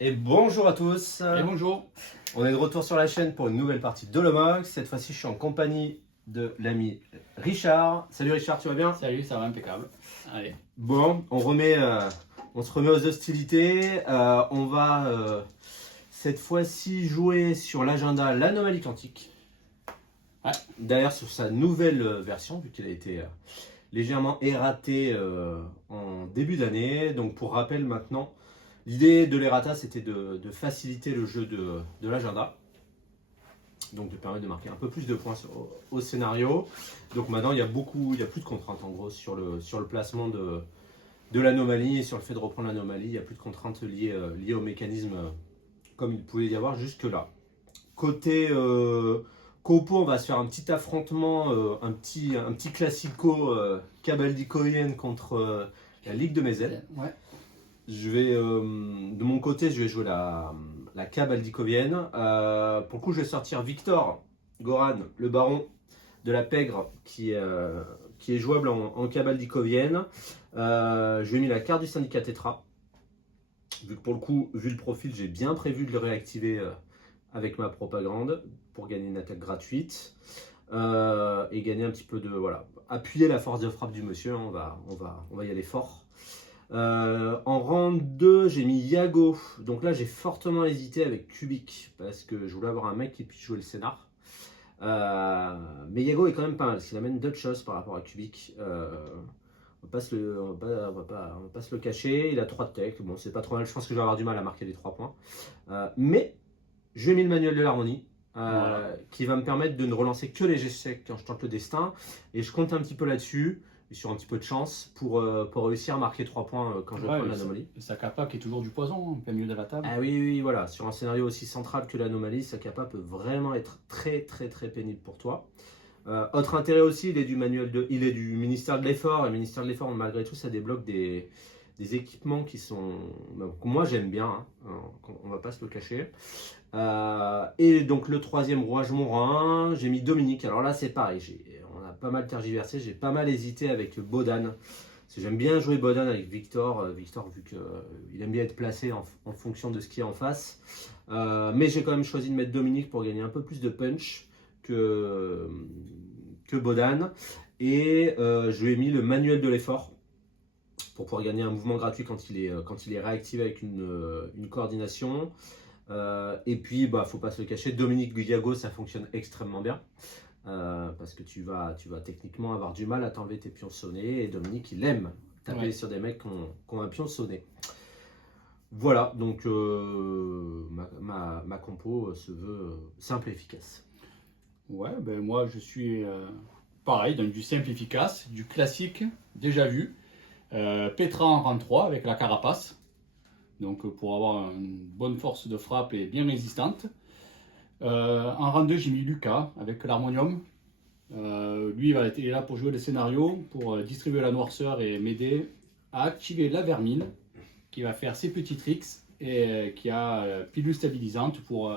Et bonjour à tous. Et bonjour. On est de retour sur la chaîne pour une nouvelle partie de l'Homox. Cette fois-ci, je suis en compagnie de l'ami Richard. Salut Richard, tu vas bien? Salut, ça va impeccable. Allez. Bon, on se remet aux hostilités. On va cette fois-ci jouer sur l'agenda l'Anomalie Quantique. Ouais. D'ailleurs, sur sa nouvelle version, vu qu'il a été légèrement erraté en début d'année. Donc, pour rappel, maintenant, l'idée de l'errata, c'était de faciliter le jeu de l'agenda. Donc, de permettre de marquer un peu plus de points au scénario. Donc, maintenant, il y a plus de contraintes, en gros, sur le placement de l'anomalie et sur le fait de reprendre l'anomalie. Il n'y a plus de contraintes liées au mécanisme comme il pouvait y avoir jusque-là. Côté Copo, on va se faire un petit affrontement, un petit classico Kabaldikoïen contre la Ligue de Mézel. Ouais. De mon côté, je vais jouer la Kabaldikovienne. Pour le coup, je vais sortir Victor Goran, le baron de la pègre, qui est jouable en Kabaldikovienne. Je lui ai mis la carte du syndicat Tetra. Vu que pour le coup, vu le profil, j'ai bien prévu de le réactiver avec ma propagande pour gagner une attaque gratuite et gagner un petit peu appuyer la force de frappe du monsieur. On va y aller fort. En rang 2, j'ai mis Yago. Donc là, j'ai fortement hésité avec Kubik parce que je voulais avoir un mec qui puisse jouer le scénar. Mais Yago est quand même pas mal parce qu'il amène d'autres choses par rapport à Kubik. On va pas se le cacher. Il a 3 tech. Bon, c'est pas trop mal. Je pense que je vais avoir du mal à marquer les 3 points. Mais je lui ai mis le manuel de l'harmonie. Qui va me permettre de ne relancer que les G-Sec quand je tente le destin. Et je compte un petit peu là-dessus, et sur un petit peu de chance, pour réussir à marquer 3 points quand je vais prendre l'anomalie. Sakapa qui est toujours du poison, en plein milieu de la table. Ah oui, voilà. Sur un scénario aussi central que l'anomalie, Sakapa peut vraiment être très pénible pour toi. Autre intérêt aussi, il est du ministère de l'Effort. Et le ministère de l'Effort, malgré tout, ça débloque des équipements qui sont... que moi j'aime bien, hein, on va pas se le cacher. Et donc le troisième rouage Morin, j'ai mis Dominique. Alors là c'est pareil, on a pas mal tergiversé, j'ai pas mal hésité avec Bodan. Parce que j'aime bien jouer Bodan avec Victor. Victor, vu qu'il aime bien être placé en fonction de ce qui est en face. Mais j'ai quand même choisi de mettre Dominique pour gagner un peu plus de punch que Bodan. Et je lui ai mis le manuel de l'effort pour pouvoir gagner un mouvement gratuit quand il est réactivé avec une coordination. Et puis, faut pas se le cacher, Dominique Guyago, ça fonctionne extrêmement bien. Parce que tu vas techniquement avoir du mal à t'enlever tes pions sonnés. Et Dominique, il aime taper sur des mecs qui ont un pion sonné. Voilà, donc ma compo se veut simple et efficace. Ouais, ben moi je suis pareil, donc du simple efficace, du classique, déjà vu. Petra en rang 3 avec la carapace. Donc pour avoir une bonne force de frappe et bien résistante. En rang 2, j'ai mis Lucas avec l'harmonium. Lui, il est là pour jouer le scénario, pour distribuer la noirceur et m'aider à activer la vermine, qui va faire ses petits tricks et qui a pilule stabilisante pour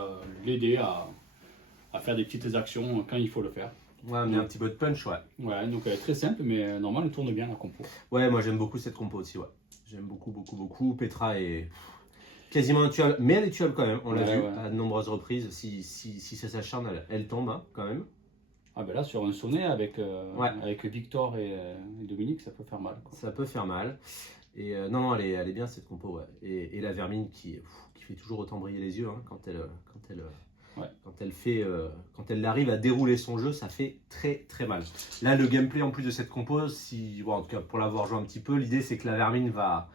l'aider à faire des petites actions quand il faut le faire. Ouais, mais un petit peu de punch, ouais. Ouais, donc elle est très simple, mais normalement elle tourne bien la compo. Ouais, moi j'aime beaucoup cette compo aussi, ouais. J'aime beaucoup. Petra est quasiment intuable, mais elle est tuable quand même, on l'a vu à de nombreuses reprises. Si ça s'acharne, elle tombe hein, quand même. Ah ben là, sur un sonnet avec Victor et Dominique, ça peut faire mal, quoi. Ça peut faire mal. Et non, elle est bien cette compo, ouais. Et la vermine qui fait toujours autant briller les yeux hein, quand elle arrive à dérouler son jeu, ça fait très mal. Là, le gameplay en plus de cette compo, en tout cas pour l'avoir joué un petit peu, l'idée c'est que la vermine va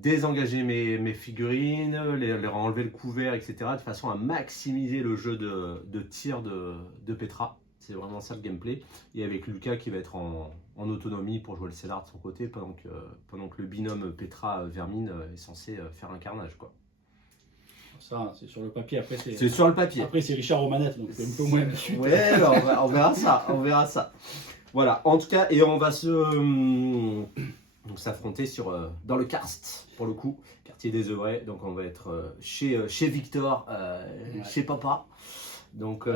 désengager mes figurines, leur enlever le couvert, etc. de façon à maximiser le jeu de tir de Petra. C'est vraiment ça le gameplay. Et avec Lucas qui va être en autonomie pour jouer le scénar de son côté, pendant que le binôme Petra-Vermine est censé faire un carnage, quoi. Ça, c'est sur le papier. Après, c'est sur le papier. Après, c'est Richard Romanette, donc c'est un peu moins dessus. Ouais, on verra ça. Voilà, en tout cas, et on va s'affronter dans le karst, pour le coup, quartier des œuvrets. Donc on va être chez Victor, chez papa. Donc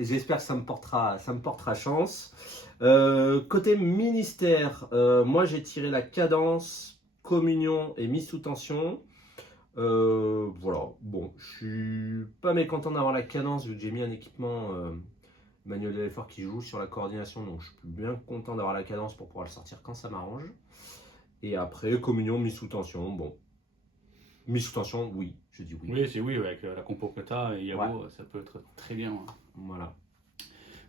j'espère que ça me portera chance. Côté ministère, moi j'ai tiré la cadence, communion et mise sous tension. Voilà, bon, je suis pas mécontent d'avoir la cadence vu que j'ai mis un équipement manuel de l'effort qui joue sur la coordination, donc je suis bien content d'avoir la cadence pour pouvoir le sortir quand ça m'arrange. Et après, communion, mise sous tension, bon. Mise sous tension, oui, je dis oui. Oui, c'est oui, avec la compo que tu as et Yago, ça peut être très bien. Ouais. Voilà.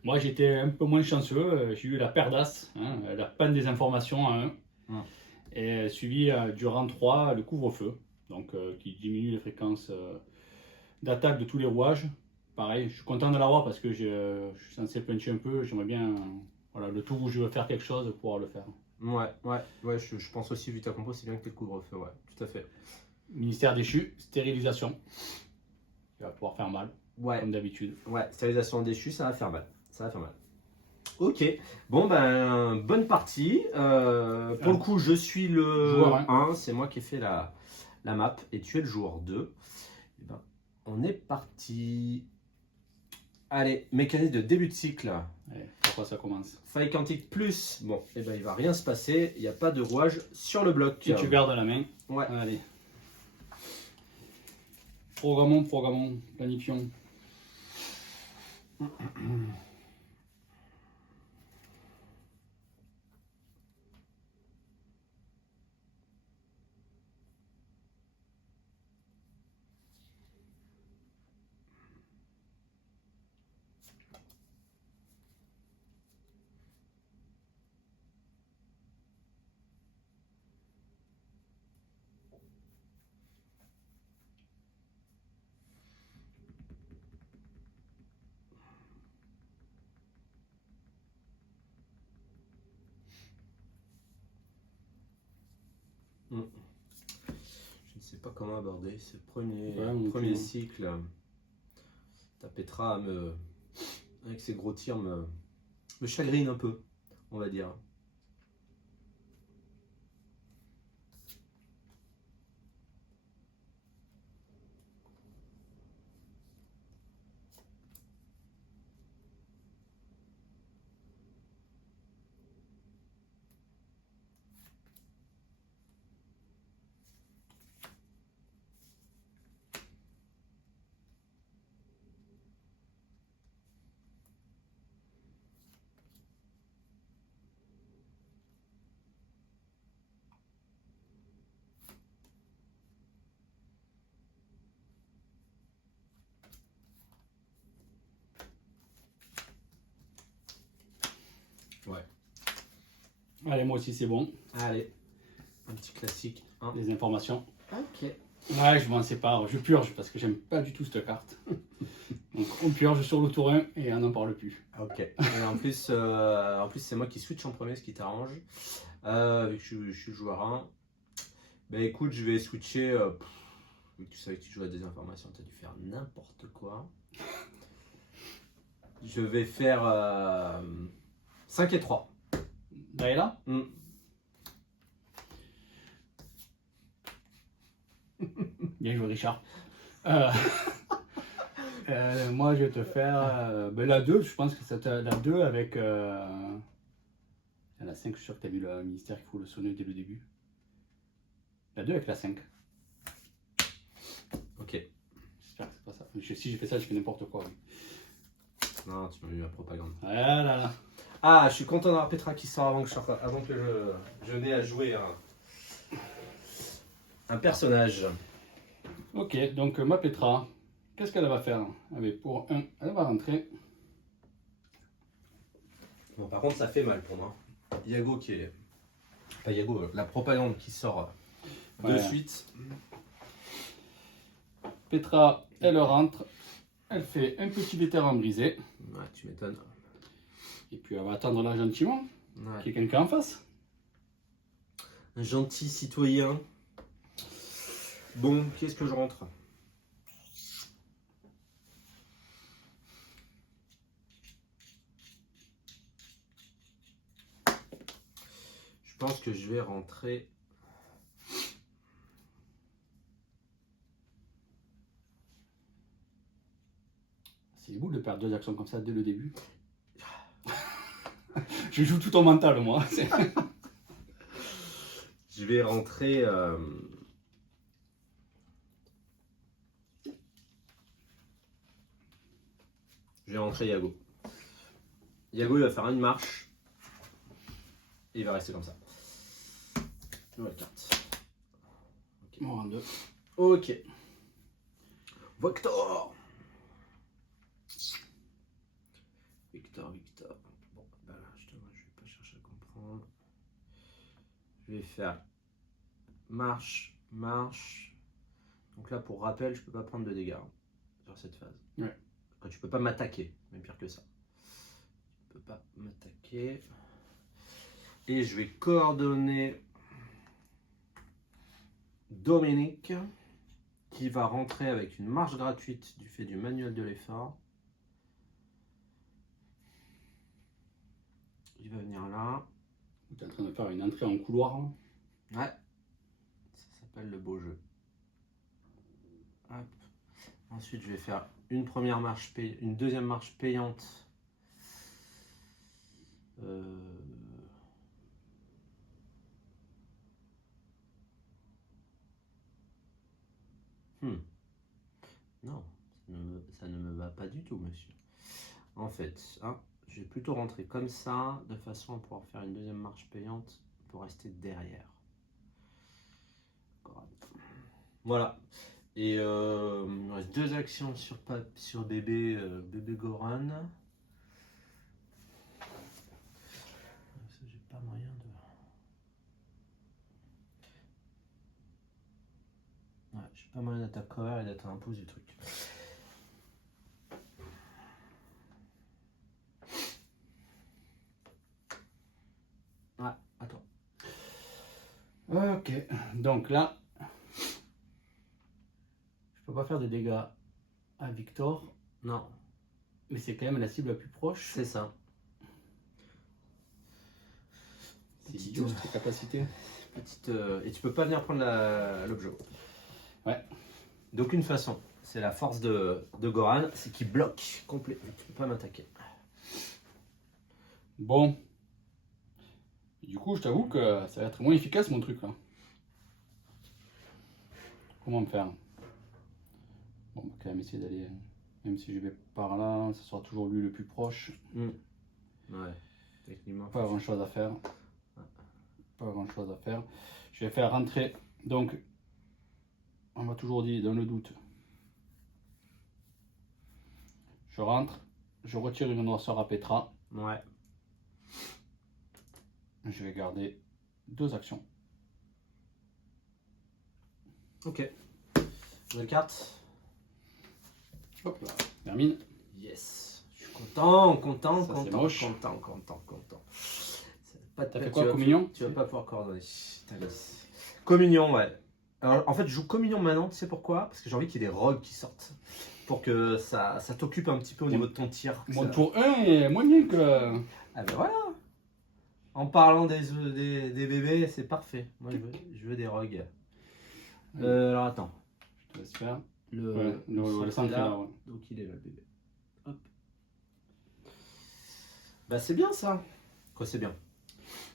Moi, j'étais un peu moins chanceux. J'ai eu la paire d'as, la panne des informations à 1. Et suivi du rang 3, le couvre-feu, donc qui diminue les fréquences d'attaque de tous les rouages. Pareil, je suis content de l'avoir parce que je suis censé puncher un peu. J'aimerais bien, voilà, le tour où je veux faire quelque chose, pouvoir le faire. Ouais, je pense aussi, vu ta compo, c'est bien que tu le couvre-feu, ouais, tout à fait. Ministère déchu, stérilisation. Il va pouvoir faire mal, comme d'habitude. Ouais, stérilisation déchue, ça va faire mal. Ça va faire mal. Ok, bon ben, bonne partie. Pour le coup, je suis le joueur 1, c'est moi qui ai fait la map, et tu es le joueur 2. Et ben, on est parti. Allez, mécanisme de début de cycle. Allez, pourquoi ça commence? Faille quantique plus. Bon, et ben il va rien se passer, il n'y a pas de rouage sur le bloc. Si tu gardes la main. Ouais. Allez. Programmons, planifions. Je ne sais pas comment aborder. C'est le premier cycle. Ta Petra avec ses gros tirs me chagrine un peu, on va dire. Ouais. Allez, moi aussi c'est bon. Allez, un petit classique. Les informations. Ok. Ouais, je m'en sépare. Je purge parce que j'aime pas du tout cette carte. Donc on purge sur le tour 1 et on n'en parle plus. Ok. Et en plus c'est moi qui switch en premier, ce qui t'arrange. Vu que je suis le joueur 1. Bah écoute, je vais switcher. Vu que tu savais que tu jouais à des informations, tu as dû faire n'importe quoi. Je vais faire 5 et 3. Daïla Bien joué, Richard. Moi, je vais te faire la 2. Je pense que c'est la 2 avec. La 5, je suis sûr que tu as vu le ministère qu'il faut le sonner dès le début. La 2 avec la 5. Ok. J'espère que c'est pas ça. Si j'ai fait ça, je fais n'importe quoi. Oui. Non, tu m'as vu la propagande. Voilà. Ah, je suis content d'avoir Petra qui sort avant que je n'ai à jouer un personnage. Ok, donc ma Petra, qu'est-ce qu'elle va faire? Pour 1, elle va rentrer. Bon, par contre, ça fait mal pour moi. Yago qui est. Pas Yago, la propagande qui sort de suite. Petra, elle rentre. Elle fait un petit vétéran brisé. Ouais, tu m'étonnes. Et puis elle va attendre là gentiment. Ouais. Qu'il y ait quelqu'un en face. Un gentil citoyen. Bon, qu'est-ce que je rentre? Je pense que je vais rentrer. C'est boule de perdre 2 actions comme ça dès le début. Je joue tout en mental, moi. Je vais rentrer Je vais rentrer Yago. Yago, il va faire une marche. Et il va rester comme ça. Nouvelle carte. Mort en 2. Ok. Victor. Victor. Bon, bah là, je vais pas chercher à comprendre. Je vais faire marche. Donc là, pour rappel, je peux pas prendre de dégâts sur cette phase. Ouais. Quand tu peux pas m'attaquer, même pire que ça. Tu peux pas m'attaquer. Et je vais coordonner Dominique, qui va rentrer avec une marche gratuite du fait du manuel de l'effort. Il va venir là. Tu es en train de faire une entrée en couloir. Ouais. Ça s'appelle le beau jeu. Hop. Ensuite, je vais faire une première marche, une deuxième marche payante. Non, ça ne me va pas du tout, monsieur. En fait, hein, je vais plutôt rentrer comme ça, de façon à pouvoir faire une deuxième marche payante pour rester derrière. Voilà. Et il me reste 2 actions sur bébé Goran. Ça, j'ai pas moyen de... Ouais, j'ai pas moyen d'être à cover et d'être à impose du truc. Ah, attends. Ok, donc là, je peux pas faire de dégâts à Victor, Non, mais c'est quand même la cible la plus proche. c'est ça. C'est idiot cette capacité. Et tu peux pas venir prendre l'objet. Ouais. D'aucune façon. C'est la force de Goran, c'est qu'il bloque complet. Tu peux pas m'attaquer. Bon. Du coup, je t'avoue que ça va être moins efficace mon truc là. Comment me faire? Bon, on va quand même essayer d'aller. Même si je vais par là, ça sera toujours lui le plus proche. Ouais, techniquement. Pas grand chose à faire. Je vais faire rentrer. Donc, on m'a toujours dit dans le doute. Je rentre, je retire une noirceur à Petra. Ouais. Je vais garder 2 actions. Ok. Nouvelle carte. Hop là, termine. Yes. Je suis content. Ça, c'est moche. Content. T'as fait quoi, communion? Tu vas pas pouvoir coordonner. Communion, ouais. Alors, en fait, je joue communion maintenant, tu sais pourquoi? Parce que j'ai envie qu'il y ait des rogues qui sortent. Pour que ça t'occupe un petit peu au niveau de ton tir. Mon tour 1 est moins bien que. Ah ben voilà. En parlant des bébés, c'est parfait. Moi, je veux des rogues. Alors attends. Je te laisse faire. Le centre là. là, ouais. Donc il est là, le bébé. Hop. Bah c'est bien ça. Quoi, c'est bien.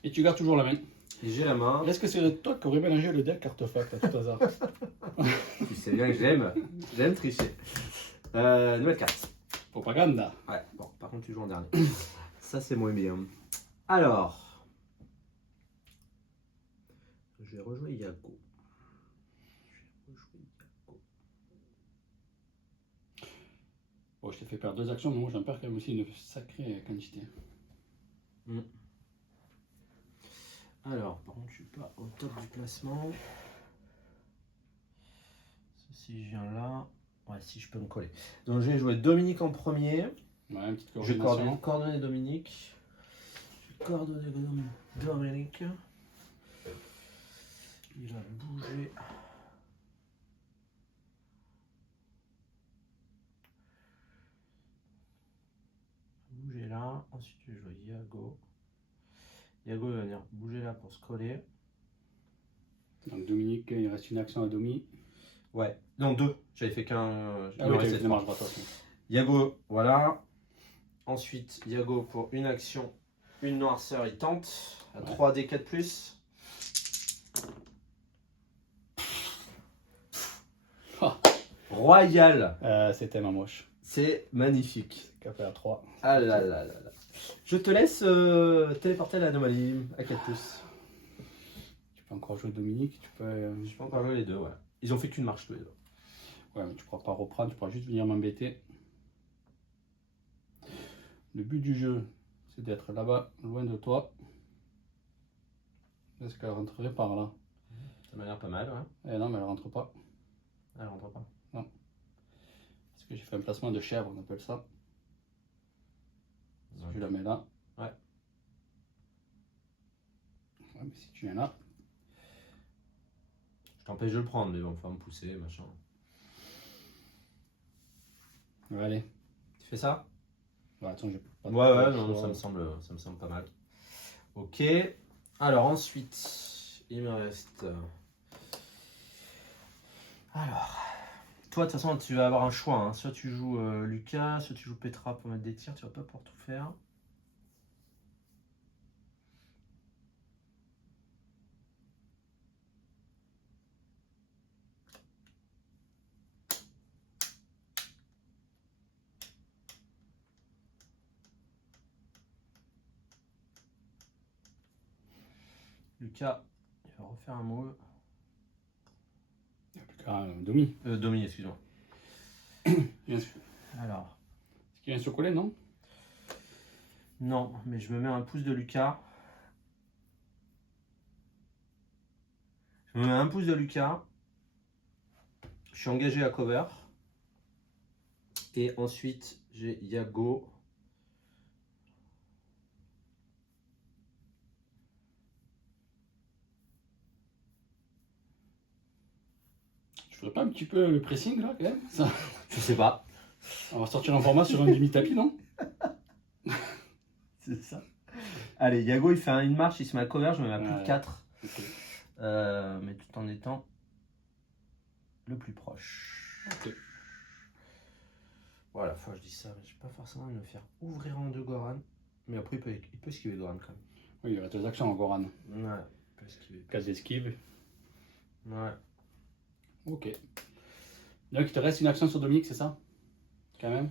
Et tu gardes toujours la main. Et j'ai la main. Est-ce que c'est toi qui aurais mélangé le deck artefact à tout hasard? Tu sais bien que j'aime tricher. Nouvelle carte. Propaganda. Ouais, bon, par contre tu joues en dernier. Ça c'est moins bien. Alors, je vais rejouer Yago. Bon, je t'ai fait perdre 2 actions, mais moi j'en perds quand même aussi une sacrée quantité. Alors, par contre, je suis pas au top du placement. Si je viens là, ouais, si je peux me coller. Donc, je vais jouer Dominique en premier. Ouais, une petite Je vais coordination. coordonner Dominique. Je vais coordonner Dominique. Il va bouger. Bouger là. Ensuite, je vais jouer Yago. Yago va venir bouger là pour se coller. Donc Dominique, il reste une action à Domi. Ouais, non, 2. J'avais fait qu'un. Ah oui, ça marche pas toi. Yago, voilà. Ensuite, Yago pour une action, une noirceur, il tente. À 3D 4+. Ah. Royal. C'était ma moche. C'est magnifique. Capé à 3. Ah là là là là. Je te laisse téléporter l'anomalie à 4 pouces. Tu peux encore jouer Dominique, tu peux... Je peux encore jouer les deux, ouais. Ils ont fait qu'une marche tous les deux. Ouais, mais tu pourras pas reprendre, tu pourras juste venir m'embêter. Le but du jeu, c'est d'être là-bas, loin de toi. Est-ce qu'elle rentrerait par là? Ça m'a l'air pas mal, ouais. Eh non, mais elle rentre pas. Elle rentre pas. Non. Parce que j'ai fait un placement de chèvre, on appelle ça. Si tu la mets là. Ouais. Ouais, mais si tu viens là. Je t'empêche de le prendre, mais bon, faut me pousser, machin. Ouais, allez. Tu fais ça? Ouais, attends, j'ai pas de Ouais, non, choix. ça me semble pas mal. Ok. Alors ensuite, il me reste. Alors. Toi, de toute façon, tu vas avoir un choix. Hein. Soit tu joues Lucas, soit tu joues Petra pour mettre des tirs. Tu vas pas pouvoir tout faire. Lucas, il va refaire un mot. Il n'y a plus qu'un demi. Domi, excuse-moi. Bien sûr. Alors. Est-ce qu'il vient se coller, non? Non, mais je me mets un pouce de Lucas. Je me mets un pouce de Lucas. Je suis engagé à cover. Et ensuite, j'ai Yago. Je ferais pas un petit peu le pressing là, quand même ça... Je sais pas. On va sortir un format sur un demi-tapis, non? C'est ça. Allez, Yago, il fait une marche, il se met à cover, je me mets à plus de 4. Okay. Mais tout en étant le plus proche. Okay. Voilà, faut que je dise ça. Je vais pas forcément me faire ouvrir en deux Goran. Mais après, il peut esquiver Goran quand même. Oui, il y aurait deux actions en Goran. Ouais, il peut esquiver. Case d'esquive. Ouais. Ok. Donc il te reste une action sur Dominique, c'est ça? Quand même.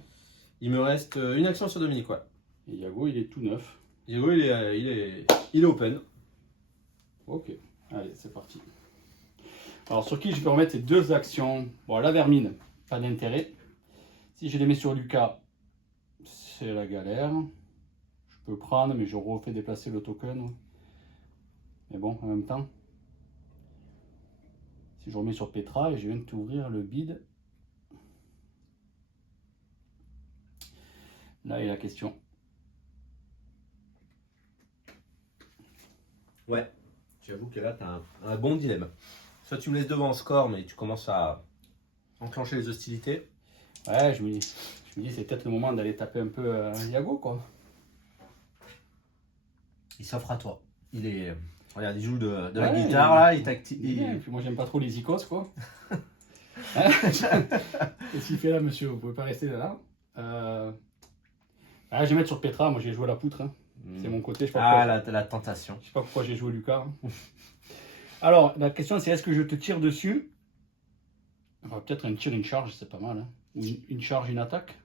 Il me reste une action sur Dominique, ouais. Et Yago, il est tout neuf. Yago, il est open. Ok. Allez, c'est parti. Alors sur qui je peux remettre ces deux actions? Bon, la vermine, pas d'intérêt. Si je les mets sur Lucas, c'est la galère. Je peux prendre, mais je refais déplacer le token. Mais bon, en même temps, si je remets sur Petra et je viens de t'ouvrir le bid, là est la question. Ouais, j'avoue que là, tu as un bon dilemme. Soit tu me laisses devant en score, mais tu commences à enclencher les hostilités. Ouais, je me dis c'est peut-être le moment d'aller taper un peu Yago, quoi. Il s'offre à toi. Regarde, il joue de la Ouais, guitare, là, il t'active. Et puis moi, j'aime pas trop les icônes, quoi. Qu'est-ce qu'il fait là, monsieur? Vous pouvez pas rester là. Ah, je vais mettre sur Petra, moi j'ai joué la poutre. Hein. C'est mon côté. Je sais pas la tentation. Je sais pas pourquoi j'ai joué Lucas. Hein. Alors, la question c'est est-ce que je te tire dessus? Enfin, peut-être un tir, une charge, c'est pas mal. Hein. Ou une charge, une attaque.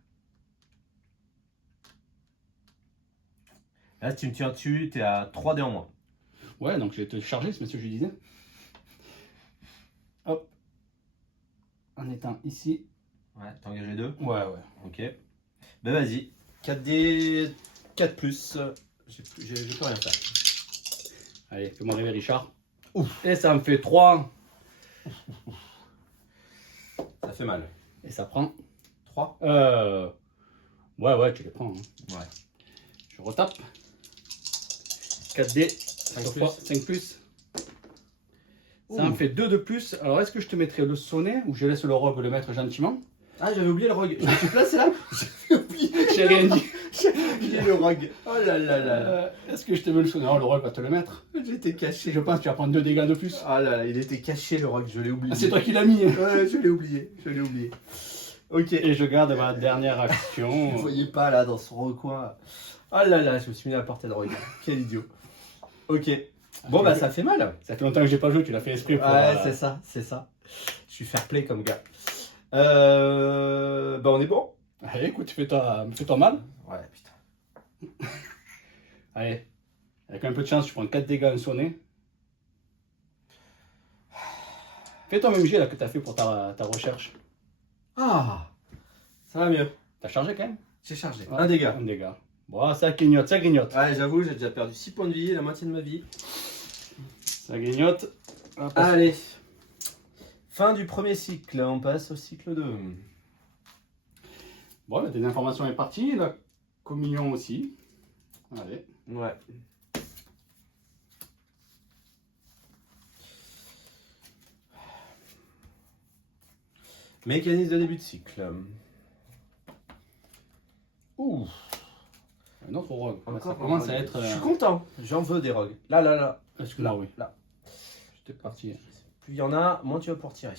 Là, si tu me tires dessus, tu es à 3 dés en moins. Ouais, donc je vais te charger, c'est ce que je disais. Hop. En étant ici. Ouais, t'as engagé 2. Ouais, ouais. Ok. Ben vas-y. 4D, 4 plus. Je peux rien faire. Allez, fais-moi rêver, Richard. Ouf. Et ça me fait 3. Ça fait mal. Et ça prend 3. Ouais, tu les prends. Hein. Ouais. Je retape. 4D. 5 plus. 5 plus. Ça me fait 2 de plus. Alors, est-ce que je te mettrai le sonnet ou je laisse le rogue le mettre gentiment? Ah, j'avais oublié le rogue. Je me suis placé là. J'avais oublié. J'ai rien dit. J'avais oublié le rogue. Oh là là là. Est-ce que je te mets le sonnet? Non, le rogue va te le mettre. J'étais caché. Je pense que tu vas prendre 2 dégâts de plus. Oh là là, il était caché le rogue. Je l'ai oublié. Ah, c'est toi qui l'as mis. Hein. Ouais, je l'ai oublié. Je l'ai oublié. Ok. Et je garde ma dernière action. Vous ne voyez pas là dans son recoin. Oh là là, je me suis mis à la portée de rogue. Quel idiot. Ok. Bon, bah ça fait mal. Ça fait longtemps que j'ai pas joué, tu l'as fait esprit pour. Ouais, c'est ça, c'est ça. Je suis fair play comme gars. Bah on est bon. Allez, écoute, fais-toi mal. Ouais, putain. Allez, avec un peu de chance, tu prends 4 dégâts un sonnet. Fais ton même jet là que tu as fait pour ta recherche. Ah, ça va mieux. T'as chargé quand même? J'ai chargé. Ouais, Un dégât. Un dégât. Bon, ça grignote, ça grignote. Ouais, j'avoue, j'ai déjà perdu 6 points de vie, la moitié de ma vie. Ça grignote. Hop, Allez. Fin du premier cycle, on passe au cycle 2. Bon, la désinformation est partie, la communion aussi. Allez. Ouais. Mécanisme de début de cycle. Ouh. Un autre rogue. Encore Ça commence à être. Je suis content. J'en veux des rogues. Là. Excuse-moi, oui. Là. J'étais parti. Plus il y en a, moins tu vas pouvoir tirer.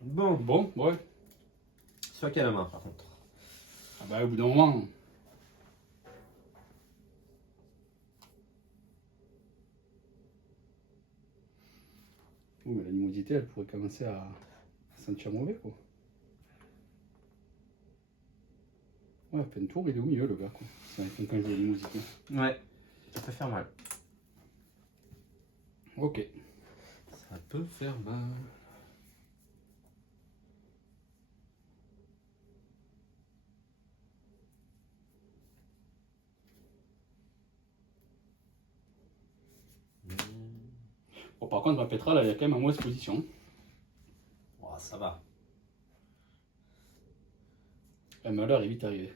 Bon. Bon, ouais. C'est toi qui as la main par contre. Ah bah, au bout d'un moment. Oh, mais l'animosité, elle pourrait commencer à sentir mauvais, quoi. Ouais, fin de tour, il est au milieu, le gars, quoi. C'est un quelqu'un de l'animosité. Ouais. Ça peut faire mal. Ok. Ça peut faire mal. Bon, par contre, ma Petra, là, il y a quand même un mauvaise position. Oh, ça va. Le malheur est vite arrivé.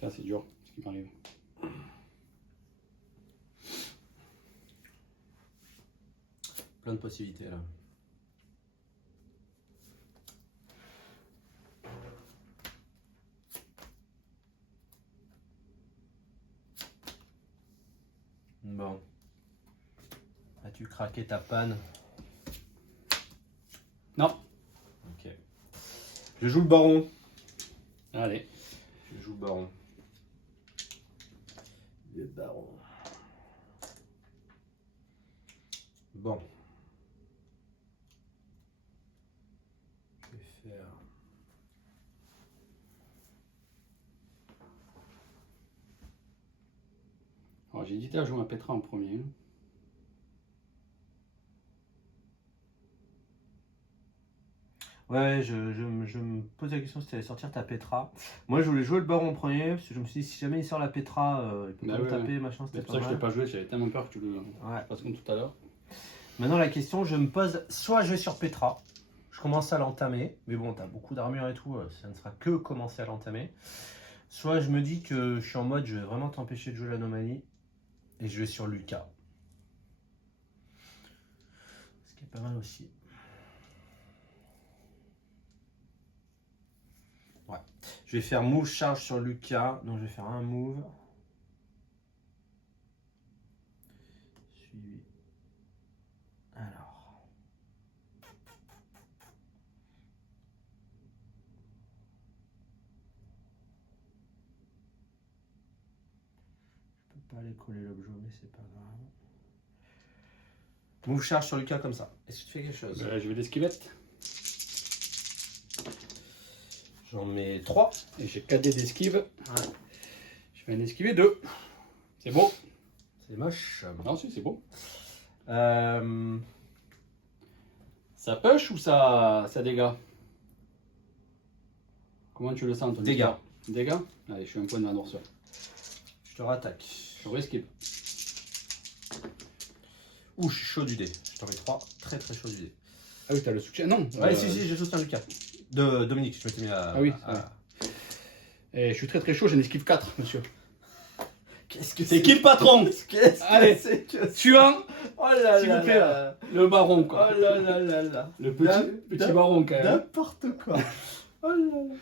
Ça, c'est dur, ce qui m'arrive. Plein de possibilités là. Bon. As-tu craqué ta panne? Non. Ok. Je joue le baron. Allez. Je joue le baron. Le baron. Bon. Je vais faire... Alors, j'ai hésité à jouer un Petra en premier. Ouais, je me pose la question si tu allais sortir ta Petra. Moi, je voulais jouer le baron en premier, parce que je me suis dit, si jamais il sort la Petra, il peut Bah pas me ouais, taper, machin, C'est c'était pour pas ça que je ne mal. l'ai pas joué, j'avais tellement peur que tu le Ouais. fasses comme tout à l'heure. Maintenant, la question, je me pose, soit je vais sur Petra, je commence à l'entamer, mais bon, t'as beaucoup d'armure et tout, ça ne sera que commencer à l'entamer. Soit je me dis que je suis en mode, je vais vraiment t'empêcher de jouer l'anomalie, et je vais sur Lucas. Ce qui est pas mal aussi. Ouais. Je vais faire move charge sur Lucas, donc je vais faire un move. Suivi. Alors. Je peux pas aller coller l'objet, mais c'est pas grave. Move charge sur Lucas comme ça. Est-ce que tu fais quelque chose? Je vais l'esquivette. J'en mets 3. Et j'ai 4 dés d'esquive. Ouais. Je vais en esquiver 2. C'est beau. C'est moche. Non, si, c'est beau. Euh, Ça push ou ça dégâts? Comment tu le sens, ton Dégâts. Dégâts? Allez, je suis un point de la noirceur. je te rattaque. Je resquive. Ouh, je suis chaud du dé. Je t'en mets 3. Très très chaud du dé. Ah oui, t'as le soutien. Non. Ouais, si, je soutiens Lucas. De Dominique, je m'étais mis à. Ah oui, à- ouais. Et je suis très très chaud, j'en esquive 4, monsieur. Qu'est-ce que C'est qui le patron? Qu'est-ce que Allez. c'est que ça? Suivant, Oh là s'il là vous plaît, là. là. Le baron, Oh quoi. là là là là. Le petit baron, quand même. N'importe quoi. Oh là là.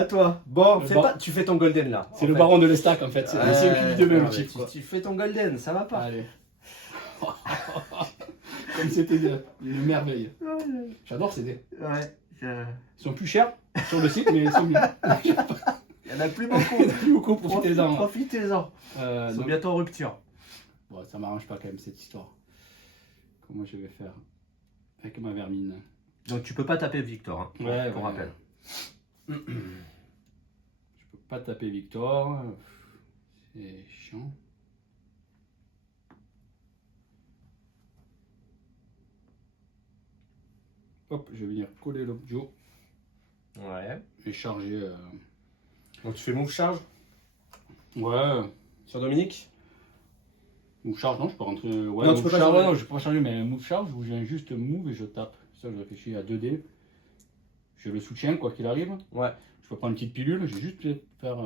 À toi. Bon, tu fais ton golden là. C'est le baron de l'Estac, en fait. C'est un QB de même non, type, mais quoi. tu fais ton golden, ça va pas. Allez. Comme c'était une merveille. Oh là là. J'adore ces dés. Ouais. Ils sont plus chers sur le site, mais ils sont mieux. Il y en a plus beaucoup. Plus beaucoup, profitez-en. Profitez-en. Ils sont Donc- bientôt en rupture. Bon, ça m'arrange pas quand même cette histoire. Comment je vais faire avec ma vermine? Donc tu peux pas taper Victor, hein, Ouais, pour ouais. rappel. Je peux pas taper Victor. C'est chiant. Hop, je vais venir coller l'objo Ouais. et charger. Donc tu fais move charge Ouais. sur Dominique. Move charge, non, je peux rentrer. Ouais, Non, move tu peux pas charge, changer. non, je peux pas changer, mais move charge où j'ai juste move et je tape. Ça, je réfléchis à 2D. Je le soutiens, quoi qu'il arrive. Ouais. Je peux prendre une petite pilule, j'ai juste faire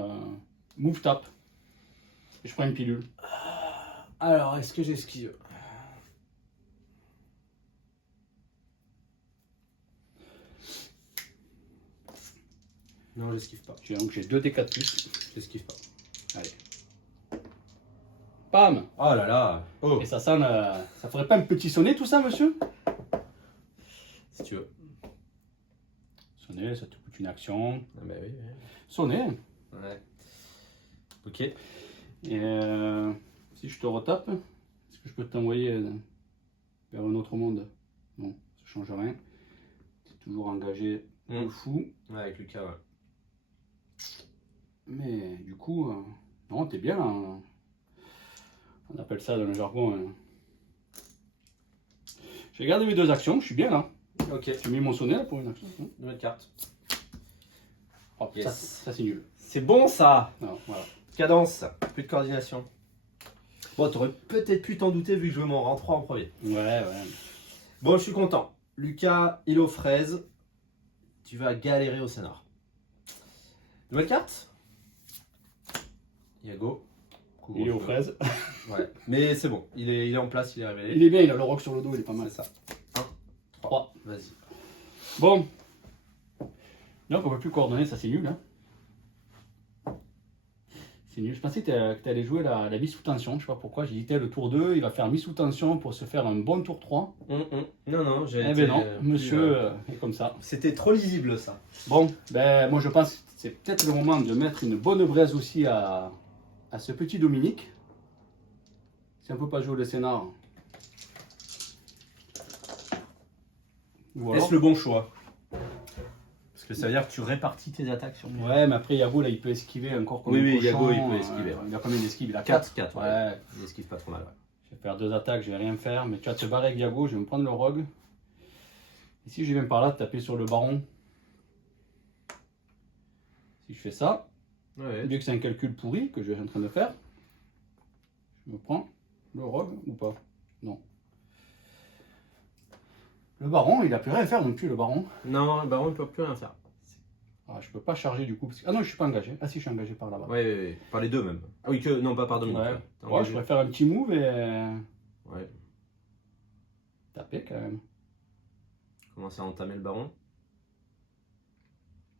move tap. Et je prends une pilule. Alors, est-ce que j'esquive? Non, j'esquive pas. Donc j'ai 2D4 plus. J'esquive pas. Allez. Bam! Oh là là. Oh. Et ça sonne. Ça ferait pas un petit sonnet tout ça, monsieur? Si tu veux. Sonnet, ça te coûte une action. Ah bah oui. Sonnet. Ouais. Ok. Et si je te retape, est-ce que je peux t'envoyer vers un autre monde? Non, ça change rien. Tu es toujours engagé au fou. Ouais, avec Lucas, ouais. Mais du coup, non, t'es bien là. On appelle ça dans le jargon. J'ai gardé mes 2 actions, je suis bien là. Ok. J'ai mis mon sonnet là pour une action. Nouvelle carte. Oh, Yes. ça c'est nul. C'est bon ça. Non, voilà. Cadence. Plus de coordination. Bon, t'aurais peut-être pu t'en douter vu que je jouais mon rang 3 en premier. Ouais. Bon, je suis content. Lucas, il aux fraises. Tu vas galérer au scénar. Nouvelle carte. Yago. Il est aux fraises. Ouais. Mais c'est bon. Il est en place, il est révélé. Il est bien, il a le rock sur le dos, il est pas mal. C'est ça. 1, 3. Vas-y. Bon. Donc on peut plus coordonner, ça c'est nul. Hein. C'est nul. Je pensais que tu allais jouer la mise sous tension. Je sais pas pourquoi. J'ai dit le tour 2, il va faire mise sous tension pour se faire un bon tour 3. Non, non, j'ai Eh ben non, monsieur est comme ça. C'était trop lisible ça. Bon, ben moi je pense que c'est peut-être le moment de mettre une bonne braise aussi à ce petit Dominique. Si on peut pas jouer le scénar. Ou alors- Est-ce le bon choix? Parce que ça veut dire que tu répartis tes attaques sur moi. Ouais, mais après Yago là il peut esquiver encore comme Oui, un oui, cochon. Yago, il peut esquiver. Il a combien d'esquives? Il a 4, 4. 4, Ouais. Il esquive pas trop mal, ouais. Je vais faire 2 attaques, je vais rien faire. Mais tu vas te barrer avec Yago, je vais me prendre le rogue. Et si je viens par là, taper sur le baron. Si je fais ça, Ouais. vu que c'est un calcul pourri que je suis en train de faire, je me prends le rogue ou pas? Non. Le baron, il a plus rien à faire non plus, le baron. Non, le baron ne peut plus rien faire. Ah, je peux pas charger du coup. Parce que... Ah non, je suis pas engagé. Ah si, je suis engagé par là-bas. Ouais, ouais, ouais. Par les deux même. Ah oui, que non, pas par Dominique. Ouais. T'es Ouais, engagé. je pourrais faire un petit move et Ouais. taper quand même. Commencer à entamer le baron.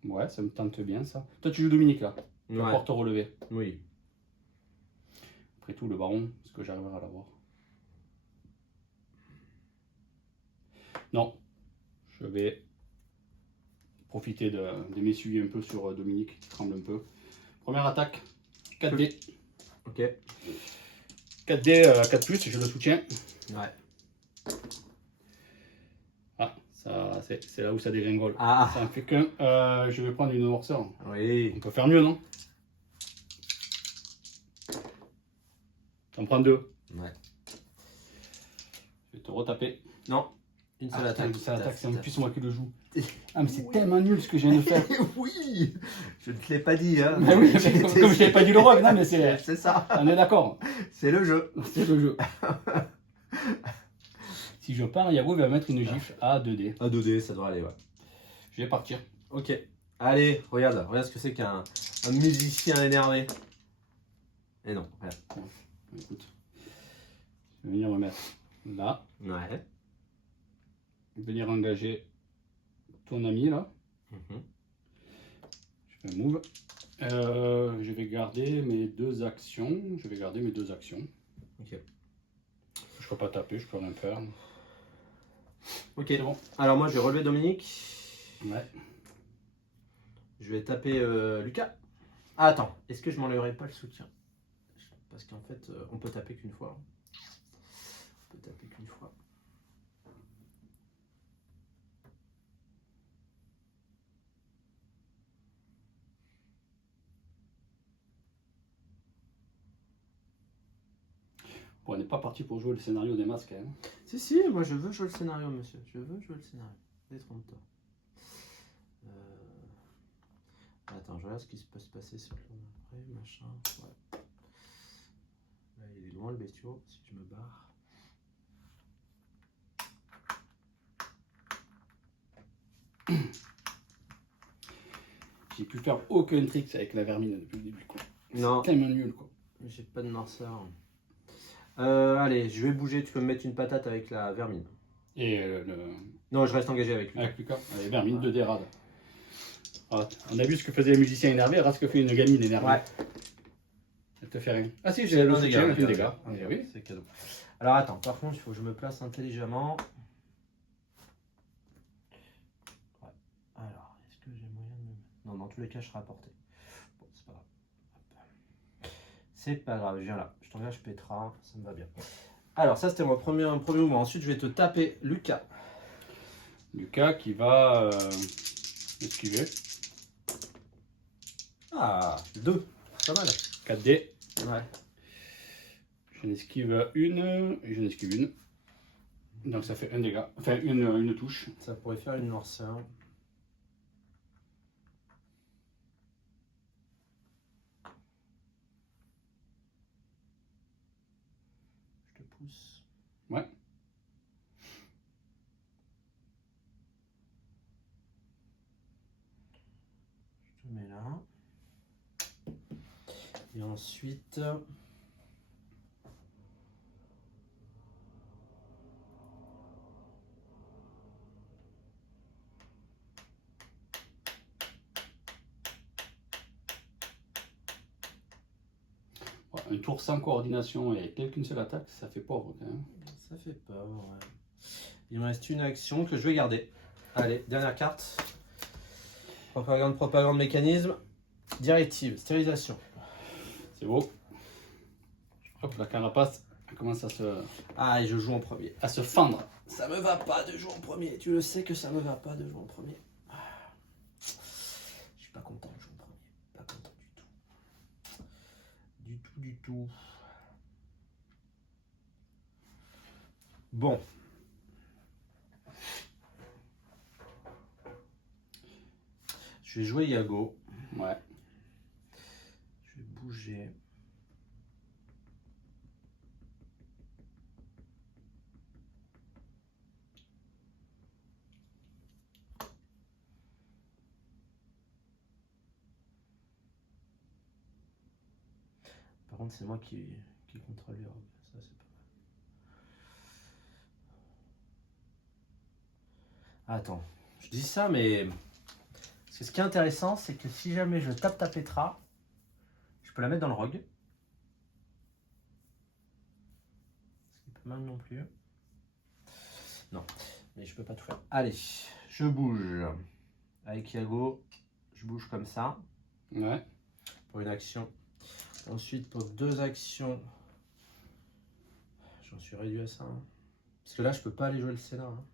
Ouais, ça me tente bien ça. Toi, tu joues Dominique là. Tu vas Ouais. pouvoir te relever. Oui. Après tout, le baron, est-ce que j'arriverai à l'avoir? Non. Je vais profiter de m'essuyer un peu sur Dominique qui tremble un peu. Première attaque. 4D. Ok. 4D, 4 plus, je le soutiens. Ouais. Ah, ça, c'est là où ça dégringole. Ah. Ça en fait qu'un. Je vais prendre une horseur. Oui. On peut faire mieux, non? T'en prends 2. Ouais. Je vais te retaper. Non. Une seule attaque. Une seule attaque, c'est en Putain. plus moi qui le joue. Ah, mais c'est tellement nul ce que je viens de faire. Oui. Je ne te l'ai pas dit, hein. Mais oui, mais comme je t'avais pas dit le rogue, non, mais c'est. C'est ça. On est d'accord. C'est le jeu. C'est le jeu. Si je pars, Yago va mettre une gifle à 2D. À 2D, ça devrait aller, ouais. Je vais partir. Ok. Allez, regarde ce que c'est qu'un musicien énervé. Et non, voilà. Écoute, je vais venir me mettre là. Ouais. Venir engager ton ami là. Mhm. Je fais un move. Je vais garder mes 2 actions. Ok. Je peux pas taper, je peux rien faire. Ok. C'est bon. Alors moi je vais relever Dominique. Ouais. Je vais taper Lucas. Ah, attends, est-ce que je m'enlèverai pas le soutien? Parce qu'en fait, on peut taper qu'une fois. On peut taper qu'une fois. Bon, on n'est pas parti pour jouer le scénario des masques. Hein. Si, si, moi je veux jouer le scénario, monsieur. Je veux jouer le scénario. Détrompe-toi. Attends, je regarde ce qui peut se passer sur le tour d'après, machin. Ouais. Là, il est loin le bestiau, si je me barre. J'ai pu faire aucun trick avec la vermine depuis le début. Non. C'est tellement nul quoi. J'ai pas de noirceur. Allez, je vais bouger. Tu peux me mettre une patate avec la vermine. Et Non, je reste engagé avec lui. avec Lucas, allez, vermine, 2 dés rades. Ah, on a vu ce que faisait le musicien énervé, regarde ce que fait une gamine énervée. Ouais. Elle te fait rien. Ah si, j'ai le soutien, elle fait des dégâts. Ah, Oui. c'est cadeau. Alors attends, par contre, il faut que je me place intelligemment. Ouais. Alors, est-ce que j'ai moyen de me... Non, dans tous les cas, je serai à portée. Bon, c'est pas grave. Hop. C'est pas grave, je viens là. Je t'engage Petra, ça me va bien. Alors, ça, c'était mon premier mouvement. Ensuite, je vais te taper Lucas. Lucas qui va esquiver. Ah, 2. Pas mal. 4D. Ouais. Je n'esquive une et je n'esquive une. Donc ça fait un dégât. Enfin, une touche. Ça pourrait faire une noirceur. Je te pousse. Ouais. Je te mets là. Et ensuite... Un tour sans coordination et qu'une seule attaque, ça fait pauvre quand même. Ça fait peur, ouais. Il me reste une action que je vais garder. Allez, dernière carte. Propagande, mécanisme. Directive, stérilisation. C'est beau. Hop, la carapace elle commence Ah, et je joue en premier. à se fendre. Ça me va pas de jouer en premier. Tu le sais que ça me va pas de jouer en premier. Je suis pas content de jouer en premier. Pas content du tout. Du tout. Bon. Je vais jouer Yago. Ouais. Je vais bouger. Par contre, c'est moi qui contrôle les rogues. Ça, c'est pas mal. Attends, je dis ça, mais... Parce que ce qui est intéressant, c'est que si jamais je tape ta Petra, je peux la mettre dans le rogue. Ce qui est pas mal non plus. Non, mais je peux pas tout faire. Allez, je bouge. Avec Yago, je bouge comme ça. Ouais. Pour une action. Ensuite, pour 2 actions, j'en suis réduit à ça. Hein. Parce que là, je peux pas aller jouer le Sénat. Hein.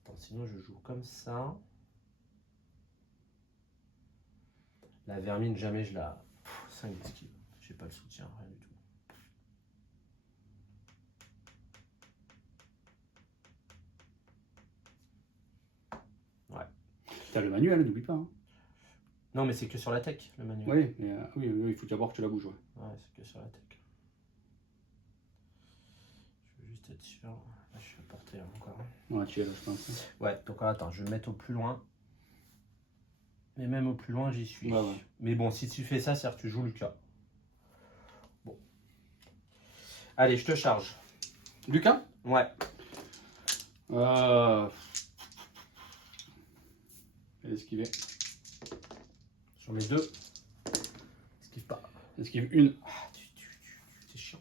Attends, sinon je joue comme ça. La vermine, jamais je la... 5 d'esquive. J'ai pas le soutien, rien du tout. Ouais. T'as le manuel, n'oublie pas. Hein. Non, mais c'est que sur la tech, le manuel. Oui, mais, oui, il faut d'abord que tu la bouges. Ouais. Ouais, c'est que sur la tech. Je veux juste être sûr. Là, je suis à portée encore. Ouais, tu es là, je pense. Ouais, donc attends, je vais me mettre au plus loin. Mais même au plus loin, j'y suis. Ouais, ouais. Mais bon, si tu fais ça, c'est-à-dire que tu joues le cas. Allez, je te charge. Lucas. Ouais. Esquiver. Sur mes deux. Esquive pas. Esquive une. C'est chiant.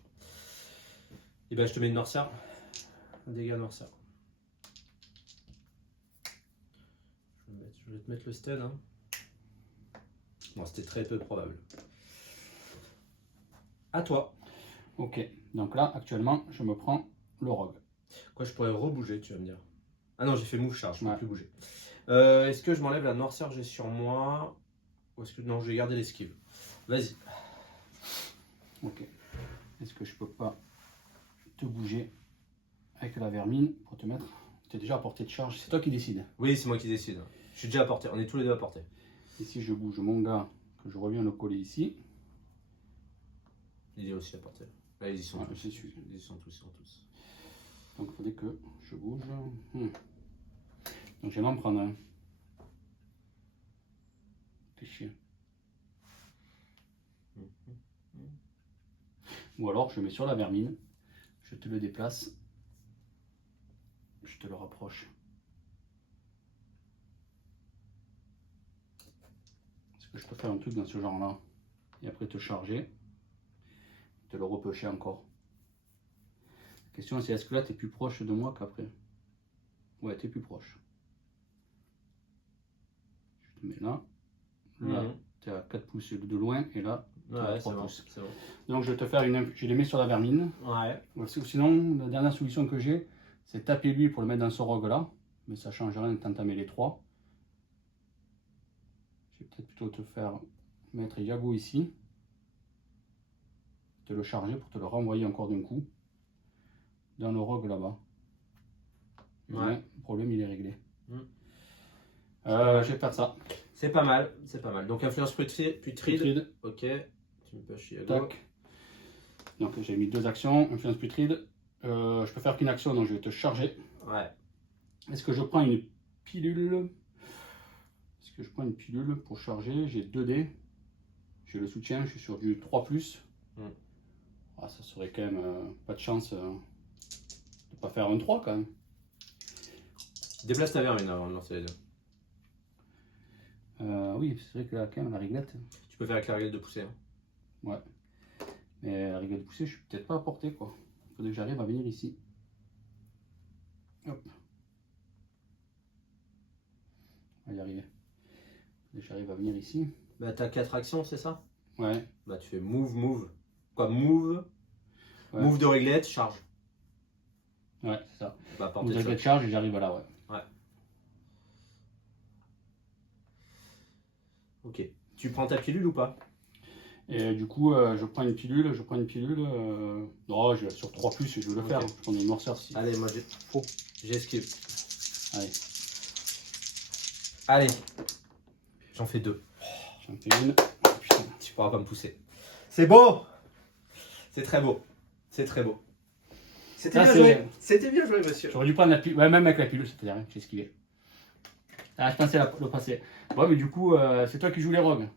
Et ben je te mets une noirceur. Un dégât noirceur. Je vais te mettre le stun. Hein. Bon, c'était très peu probable. À toi. Ok, donc là, actuellement, je me prends le rogue. Quoi, je pourrais rebouger, tu vas me dire. Ah non, j'ai fait move charge, je ne peux Ouais. plus bouger. Est-ce que je m'enlève la noirceur que j'ai sur moi? Ou est-ce que non, je vais garder l'esquive. Vas-y. Ok. Est-ce que je peux pas te bouger avec la vermine pour te mettre... Tu es déjà à portée de charge, c'est toi qui décides. Oui, c'est moi qui décide. Je suis déjà à portée, on est tous les deux à portée. Et si je bouge mon gars, que je reviens le coller ici... Il est aussi à portée. Là, ils y sont Ouais, tous. j'y suis. Ils y sont tous, ils sont tous. Donc il faudrait que je bouge. Donc je vais m'en prendre un. Fais chier. Ou alors je mets sur la vermine, je te le déplace, je te le rapproche. Est-ce que je peux faire un truc dans ce genre là et après te charger, te le repêcher encore? La question c'est est-ce que là tu es plus proche de moi qu'après? Ouais, tu es plus proche. Je te mets là. Là, tu es à 4 pouces de loin et là, tu es à 3 pouces. Bon, bon. Donc je vais te faire une... Je les mets sur la vermine. Ouais. Sinon, la dernière solution que j'ai, c'est taper lui pour le mettre dans ce rogue là. Mais ça change rien de t'entamer les trois. Je vais peut-être plutôt te faire mettre Yago ici. Te le charger pour te le renvoyer encore d'un coup. Dans le rogue là-bas. Ouais. Le problème il est réglé. Ouais. Je vais faire ça. C'est pas mal, c'est pas mal. Donc influence putride. Putride. Ok. Tu me peux chier. Tac. Donc j'ai mis 2 actions. Influence putride. Je peux faire qu'une action, donc je vais te charger. Ouais. Est-ce que je prends une pilule? Est-ce que je prends une pilule pour charger? J'ai 2 dés. J'ai le soutien, je suis sur du 3+. Ah, ça serait quand même pas de chance de ne pas faire un 3 quand même. Déplace ta vermine avant de lancer les deux. Oui, c'est vrai que là, quand même, la réglette. Tu peux faire avec la réglette de poussée. Hein. Ouais. Mais la réglette de poussée, je suis peut-être pas à portée quoi. Il faudrait que j'arrive à venir ici. Hop. On va y arriver. Faudrait que j'arrive à venir ici. Bah t'as 4 actions, c'est ça? Ouais. Bah tu fais move. Quoi, move? Ouais. Move de réglette, charge. Ouais, c'est ça. Bah Vous avez de charge et j'arrive là, ouais. Ouais. Ok. Tu prends ta pilule ou pas? Et du coup, je prends une pilule. Non, sur 3+, je vais le faire. Je prends une noirceur si. Allez, moi j'ai. Oh, j'esquive. Allez. Allez. J'en fais 2. J'en fais une. Putain, tu pourras pas me pousser. C'est beau. C'est très beau. C'est très beau. C'était bien joué. C'était bien joué, monsieur. J'aurais dû prendre la pilule. Ouais, même avec la pilule, c'était rien. J'ai esquivé. Ah, je pensais le passer. Ouais, mais du coup, c'est toi qui joues les rogues.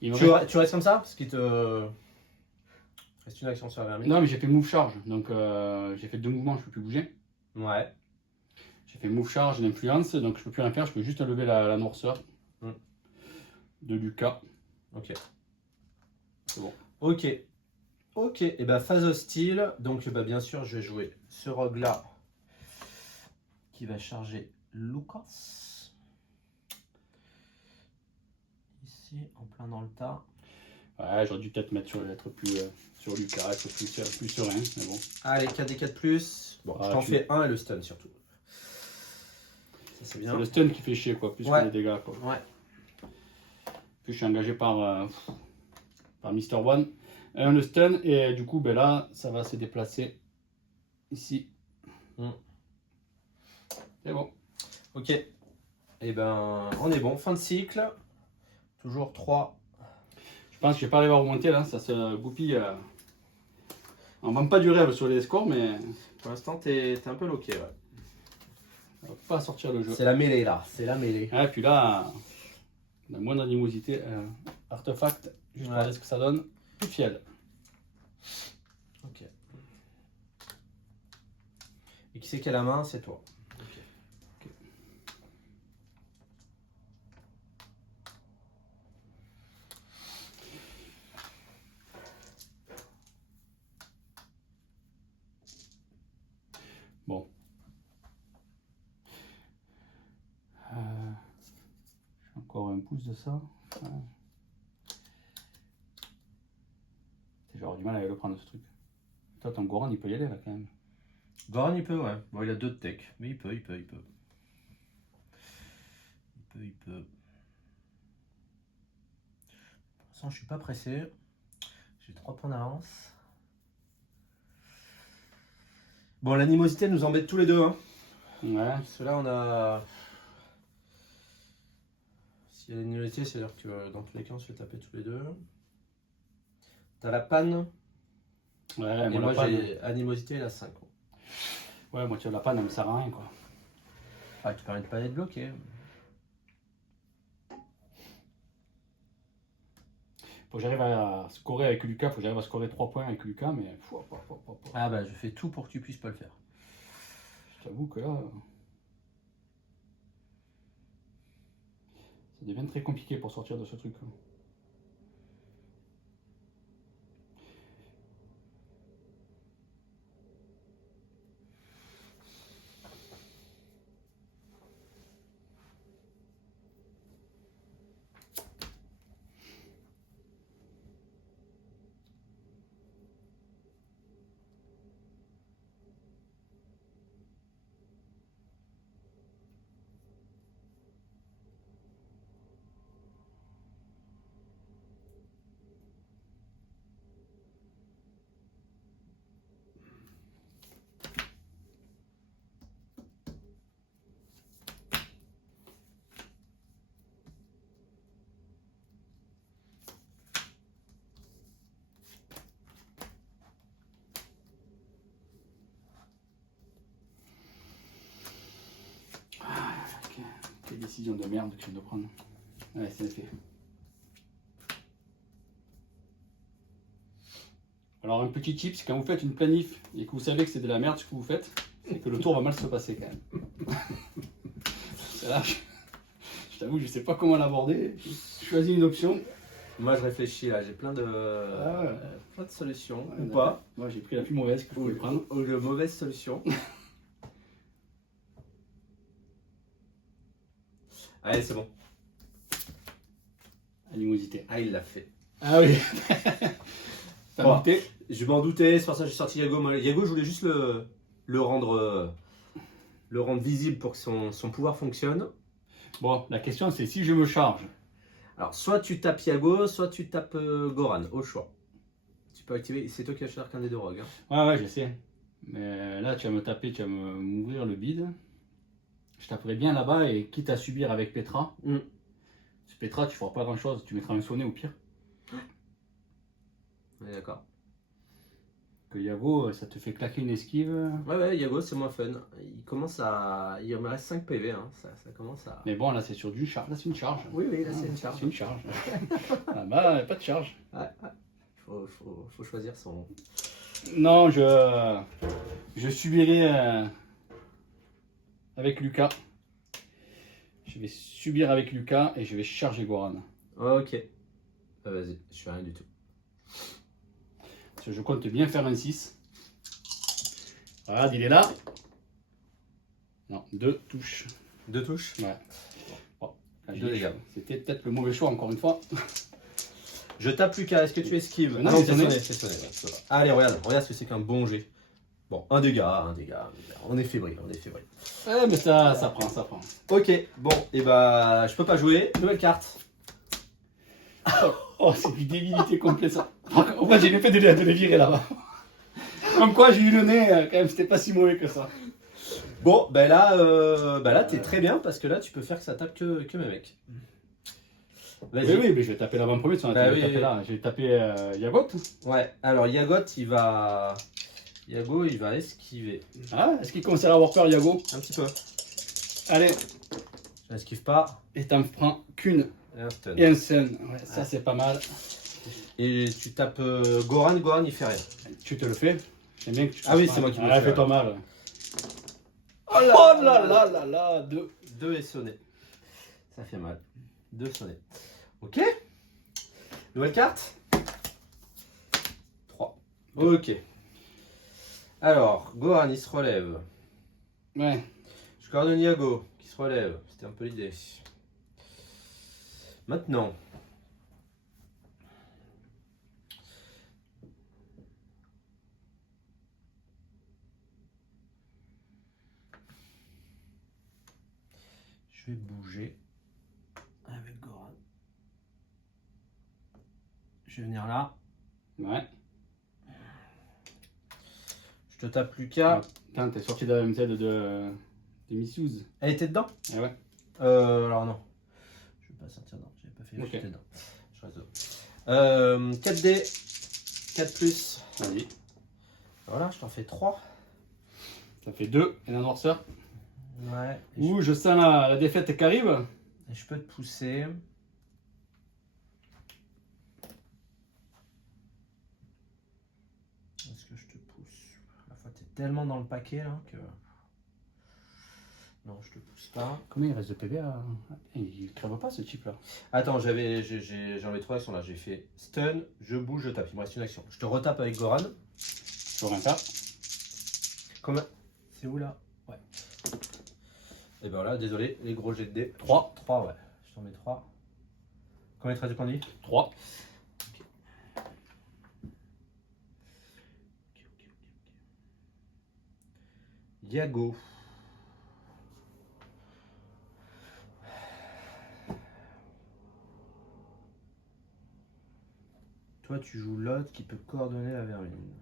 Tu restes comme ça? Parce qu'il te. Reste une action sur la vermine. Non, mais j'ai fait move charge. Donc, j'ai fait 2 mouvements, je peux plus bouger. Ouais. J'ai fait move charge, l'influence. Donc, je peux plus rien faire. Je peux juste lever la noirceur de Lucas. Ok. C'est bon. Ok. Ok. Et bah, phase hostile. Donc, bah, bien sûr, je vais jouer ce rogue là qui va charger Lucas. Ici, en plein dans le tas. Ouais, j'aurais dû peut-être être plus sur Lucas, être plus serein. Mais bon. Allez, 4d4+. Bon, je t'en fais un et le stun surtout. Ça, c'est bien. C'est le stun qui fait chier, quoi, plus que les dégâts, quoi. Ouais. Puis je suis engagé par Mr. One. Le stun, et du coup, ben là, ça va se déplacer ici. C'est bon. Ok. Et ben, on est bon. Fin de cycle. Toujours 3. Je pense que je vais pas arriver à remonter là, ça se goupille. On vend pas du rêve sur les scores, mais Pour l'instant, t'es un peu loqué. Ouais. on va pas sortir le jeu. C'est la mêlée là. C'est la mêlée. Et puis là, la moindre animosité, artefact, juste pour regarder ce que ça donne. Plus fiel. Et qui c'est qui a la main? C'est toi. Bon. J'ai encore un pouce de ça. Ouais. J'aurais du mal à le prendre ce truc. Toi, ton Goran, il peut y aller là quand même. Goran, il peut, ouais. Bon, il a 2 de tech, mais il peut. Il peut. Pour l'instant, je suis pas pressé. J'ai 3 points d'avance. Bon, l'animosité nous embête tous les deux, hein. Ouais. Parce que là, on a. S'il y a l'animosité, c'est-à-dire que dans tous les cas, on se fait taper tous les deux. T'as la panne. Ouais, Et moi, la panne. j'ai animosité et la 5. Ouais, moi, tu as la panne, elle me sert à rien, quoi. Ah, tu permets de pas être bloqué. Faut que j'arrive à scorer avec Lucas, faut que j'arrive à scorer 3 points avec Lucas, mais. Ah, bah, je fais tout pour que tu puisses pas le faire. Je t'avoue que là. Ça devient très compliqué pour sortir de ce truc. Quelle décision de merde que je viens de prendre. Ouais, c'est fait. Alors, un petit tip, c'est quand vous faites une planif et que vous savez que c'est de la merde ce que vous faites, c'est que le tour va mal se passer quand même. Là, je t'avoue, je sais pas comment l'aborder. Je choisis une option. Moi, je réfléchis là, j'ai plein de solutions. Ouais, Ou pas. Moi, j'ai pris la plus mauvaise que je pouvais prendre. Ou de mauvaises solutions. Allez, c'est bon. Animosité. Ah, il l'a fait. Ah oui. T'as Bon. noté? Je m'en doutais, c'est pour ça que j'ai sorti Yago. Moi, Yago, je voulais juste le rendre visible pour que son pouvoir fonctionne. Bon, la question c'est si je me charge. Alors, soit tu tapes Yago, soit tu tapes Goran, au choix. Tu peux activer, c'est toi qui as choisi qu'un des deux rogues. Hein. Ouais, je sais. Mais là, tu vas me taper, tu vas m'ouvrir le bide. Je taperai bien là-bas et quitte à subir avec Petra. Parce que Petra, tu feras pas grand-chose. Tu mettras un sonnet au pire. Ouais, d'accord. Que Yago, ça te fait claquer une esquive. Ouais, Yago, c'est moins fun. Il commence à. Il me reste 5 PV, hein. Ça commence à. Mais bon, là, c'est sur du charge. Là, c'est une charge. Oui, là, c'est une charge. C'est une charge. Ah bah, pas de charge. Ouais. Faut choisir son. Non, je subirai avec Lucas. Je vais subir avec Lucas et je vais charger Goran. Ok. Vas-y, je fais rien du tout. Parce que je compte bien faire un 6. Regarde, il est là. Non, 2 touches. 2 touches. Ouais. Bon, là, 2 dégâts. C'était peut-être le mauvais choix encore une fois. Je tape Lucas, est-ce que tu esquives? Non, Ah non, c'est c'est sonné. sonné. Ouais. Allez, regarde ce que c'est qu'un bon jet. Bon, un dégât. On est fébrile. Ouais, mais ça prend. Ok, bon, et bah, je peux pas jouer. Nouvelle carte. Oh, c'est une débilité complète ça. En fait, j'ai l'effet de les virer là-bas. Comme quoi, j'ai eu le nez, quand même, c'était pas si mauvais que ça. Bon, ben là, t'es très bien parce que là, tu peux faire que ça tape que mes mecs. Vas-y. Oui, mais je vais taper là-bas en premier, tu Bah vas oui, taper oui. là. Je vais taper Yagot. Ouais, alors Yago, il va esquiver. Ah, est-ce qu'il commence à avoir peur, Yago? Un petit peu. Allez, Je n'esquive pas. et t'en prends qu'une. Et un stun. Et un stun. Ouais, ça c'est pas mal. Et tu tapes Goran, il fait rien. Tu te le fais. J'aime bien que tu Ah oui, fasses c'est mal. moi qui me le Ah, fais, fais-toi ouais. mal. Oh là là là là, 2. 2 est sonné. Ça fait mal. 2 sonnés. Ok. Nouvelle carte. 3. Ok. Alors, Gohan, il se relève. Ouais. Je coordonne Yago, qui se relève. C'était un peu l'idée. Maintenant. Je vais bouger avec Goran. Je vais venir là. Ouais. Je te tape Lucas. Putain, t'es sorti de la MZ de Misuse. Elle était dedans? Eh ouais. Alors non. Je vais pas sortir dedans. J'avais pas fait gaffe, Ok. j'étais dedans. Je reste dedans. 4D. 4 plus. Vas-y. Voilà, je t'en fais 3. Ça fait 2 et la noirceur. Ouais. Ouh, je sens la défaite qui arrive. Et je peux te pousser. Est-ce que je te pousse? La fois, t'es tellement dans le paquet là que. Non, je te pousse pas. Combien il reste de PV à... Il crève pas ce type là. Attends, j'ai enlevé 3 actions là. J'ai fait stun, je bouge, je tape. Il me reste une action. Je te retape avec Goran. Sur un tas. Combien? C'est où là? Ouais. Et ben voilà, désolé, les gros jets de dés. 3. 3, ouais. Je t'en mets 3. Combien de points de vie? 3. Yago. Toi, tu joues l'autre qui peut coordonner la vermine.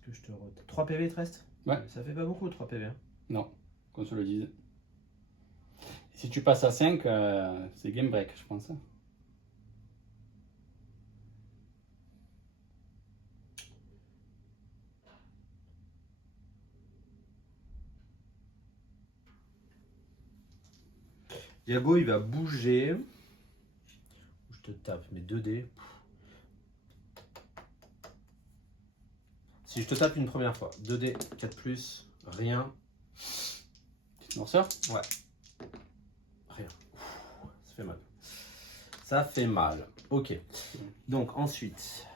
Est-ce que je te retape? 3 PV, il te reste? Ouais. Ça fait pas beaucoup, 3 PV. Hein. Non, qu'on se le dise. Si tu passes à 5, c'est game break, je pense. Yago, il va bouger. Je te tape mes 2 dés. Si je te tape une première fois, 2 dés, 4 plus, rien. Petite noirceur. Ouais. Rien. Ça fait mal. Ça fait mal. Ok. Donc ensuite.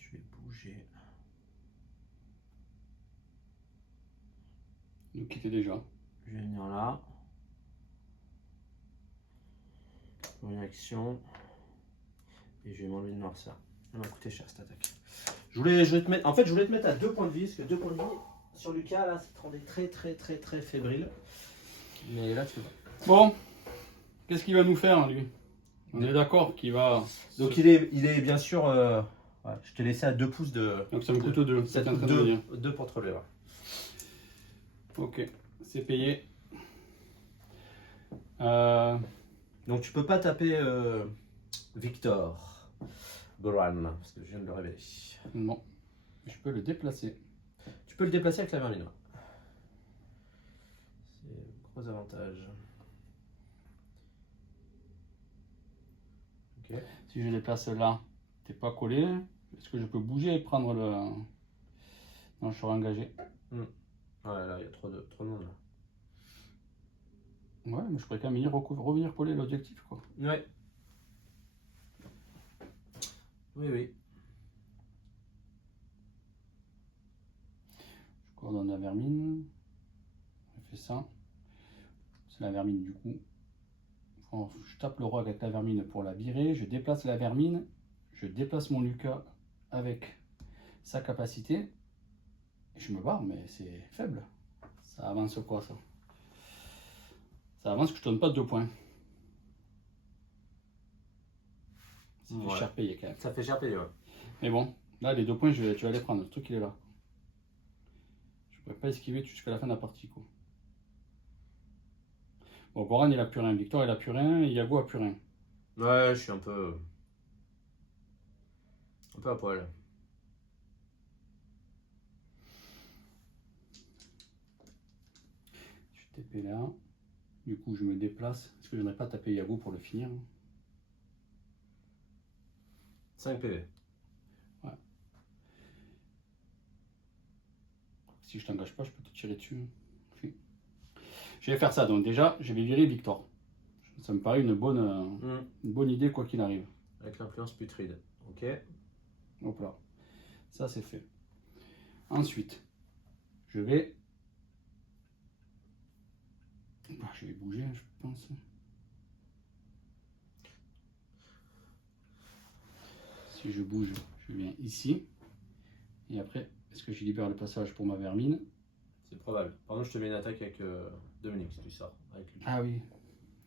Je vais bouger. Nous quitter déjà. Je vais venir là. Pour une action. Et je vais m'enlever une noirceur. Ça m'a coûté cher cette attaque. Je voulais te mettre. En fait, je voulais te mettre à 2 points de vie. Parce que 2 points de vie sur Lucas, là, ça te rendait très fébrile. Mais là, tu vois. Bon, qu'est-ce qu'il va nous faire, lui? On est d'accord qu'il va... Donc il est bien sûr. Ouais, je t'ai laissé à 2 pouces de. Donc ça me coûte 2, c'est en train de 2, venir. 2 pour te relever. Ouais. Ok, c'est payé. Donc tu peux pas taper Victor Goran, parce que je viens de le révéler. Non, je peux le déplacer. Tu peux le déplacer avec la vermine. Ouais. C'est un gros avantage. Ok. Si je déplace là, t'es pas collé. Est-ce que je peux bouger et prendre le... Non, je serai engagé. Ouais, là, il y a trop de monde là. Ouais, mais je pourrais quand même revenir coller l'objectif, quoi. Ouais. Oui. Je coordonne la vermine. Je fais ça. C'est la vermine du coup. Enfin, je tape le roi avec la vermine pour la virer. Je déplace la vermine. Je déplace mon Lucas avec sa capacité. Et je me barre, mais c'est faible. Ça avance quoi, ça? Ça avance que je ne donne pas 2 points. Ça fait cher payé quand même. Ça fait cher payer, ouais. Mais bon, là les 2 points, tu vas les prendre. Le truc il est là. Je pourrais pas esquiver jusqu'à la fin de la partie, quoi. Bon, Goran il a plus rien. Victor il a plus rien. Et Yago a plus rien. Ouais, je suis un peu à poil. TP là. Du coup, je me déplace. Est-ce que je n'aurais pas tapé Yago pour le finir? 5 PV. Ouais. Si je t'engage pas, je peux te tirer dessus. Oui. Je vais faire ça. Donc déjà, je vais virer Victor. Ça me paraît une bonne idée quoi qu'il arrive. Avec l'influence putride. Ok. Hop là. Ça, c'est fait. Ensuite, je vais... je vais bouger, je pense. Si je bouge, je viens ici. Et après, est-ce que je libère le passage pour ma vermine? C'est probable. Par contre, je te mets une attaque avec Dominique si tu sors. Avec lui. Ah oui.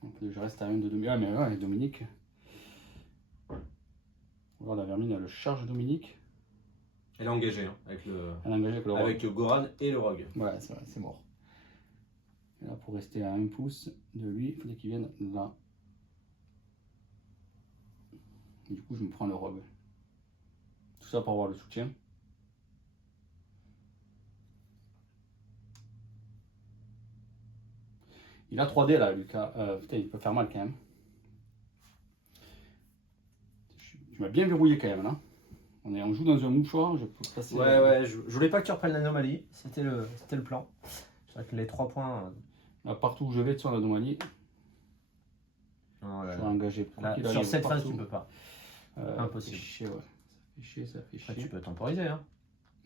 Donc, je reste à 1 de Dominique. Ah mais ouais, Dominique. On va voir, la vermine, elle charge Dominique. Elle est engagée hein, avec le. Elle est engagée avec le rogue. Avec Goran et le rogue. Ouais, c'est vrai, c'est mort. Et là, pour rester à 1 pouce de lui, il faudrait qu'il vienne là. Et du coup, je me prends le rogue. Tout ça pour avoir le soutien. Il a 3D là, Lucas. Putain, il peut faire mal quand même. Tu m'as bien verrouillé quand même là. On joue dans un mouchoir, je peux passer. Ouais, je voulais pas que tu reprennes l'anomalie. C'était le plan. C'est vrai que les 3 points. Là, partout où je vais, de son anomalie. Non, Je suis engagé. là, sur cette phase, tu peux pas. Impossible. Ça fait chier, ouais. Ça fait chier, ça fait chier. Après, tu peux temporiser. Hein.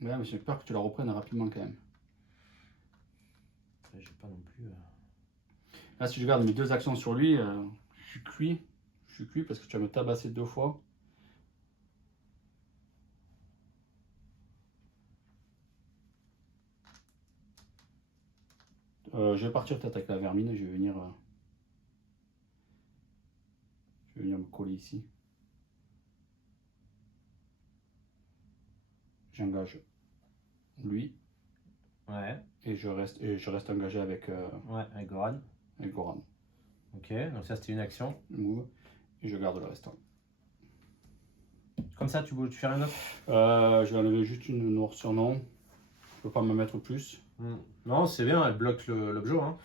Ouais, mais j'ai peur que tu la reprennes rapidement quand même. J'ai pas non plus. Là, si je garde mes 2 actions sur lui, je suis cuit. Je suis cuit parce que tu vas me tabasser 2 fois. Je vais partir peut-être avec la vermine. Je vais venir me coller ici. J'engage lui. Ouais. Et je reste engagé avec, Ouais, avec Goran. avec Goran. Ok, donc ça c'était une action. Move. Et je garde le restant. Comme ça, tu fais rien d'autre. Je vais enlever juste une noirceur non. Je peux pas me mettre plus. Non, c'est bien, elle bloque l'objet. Hein.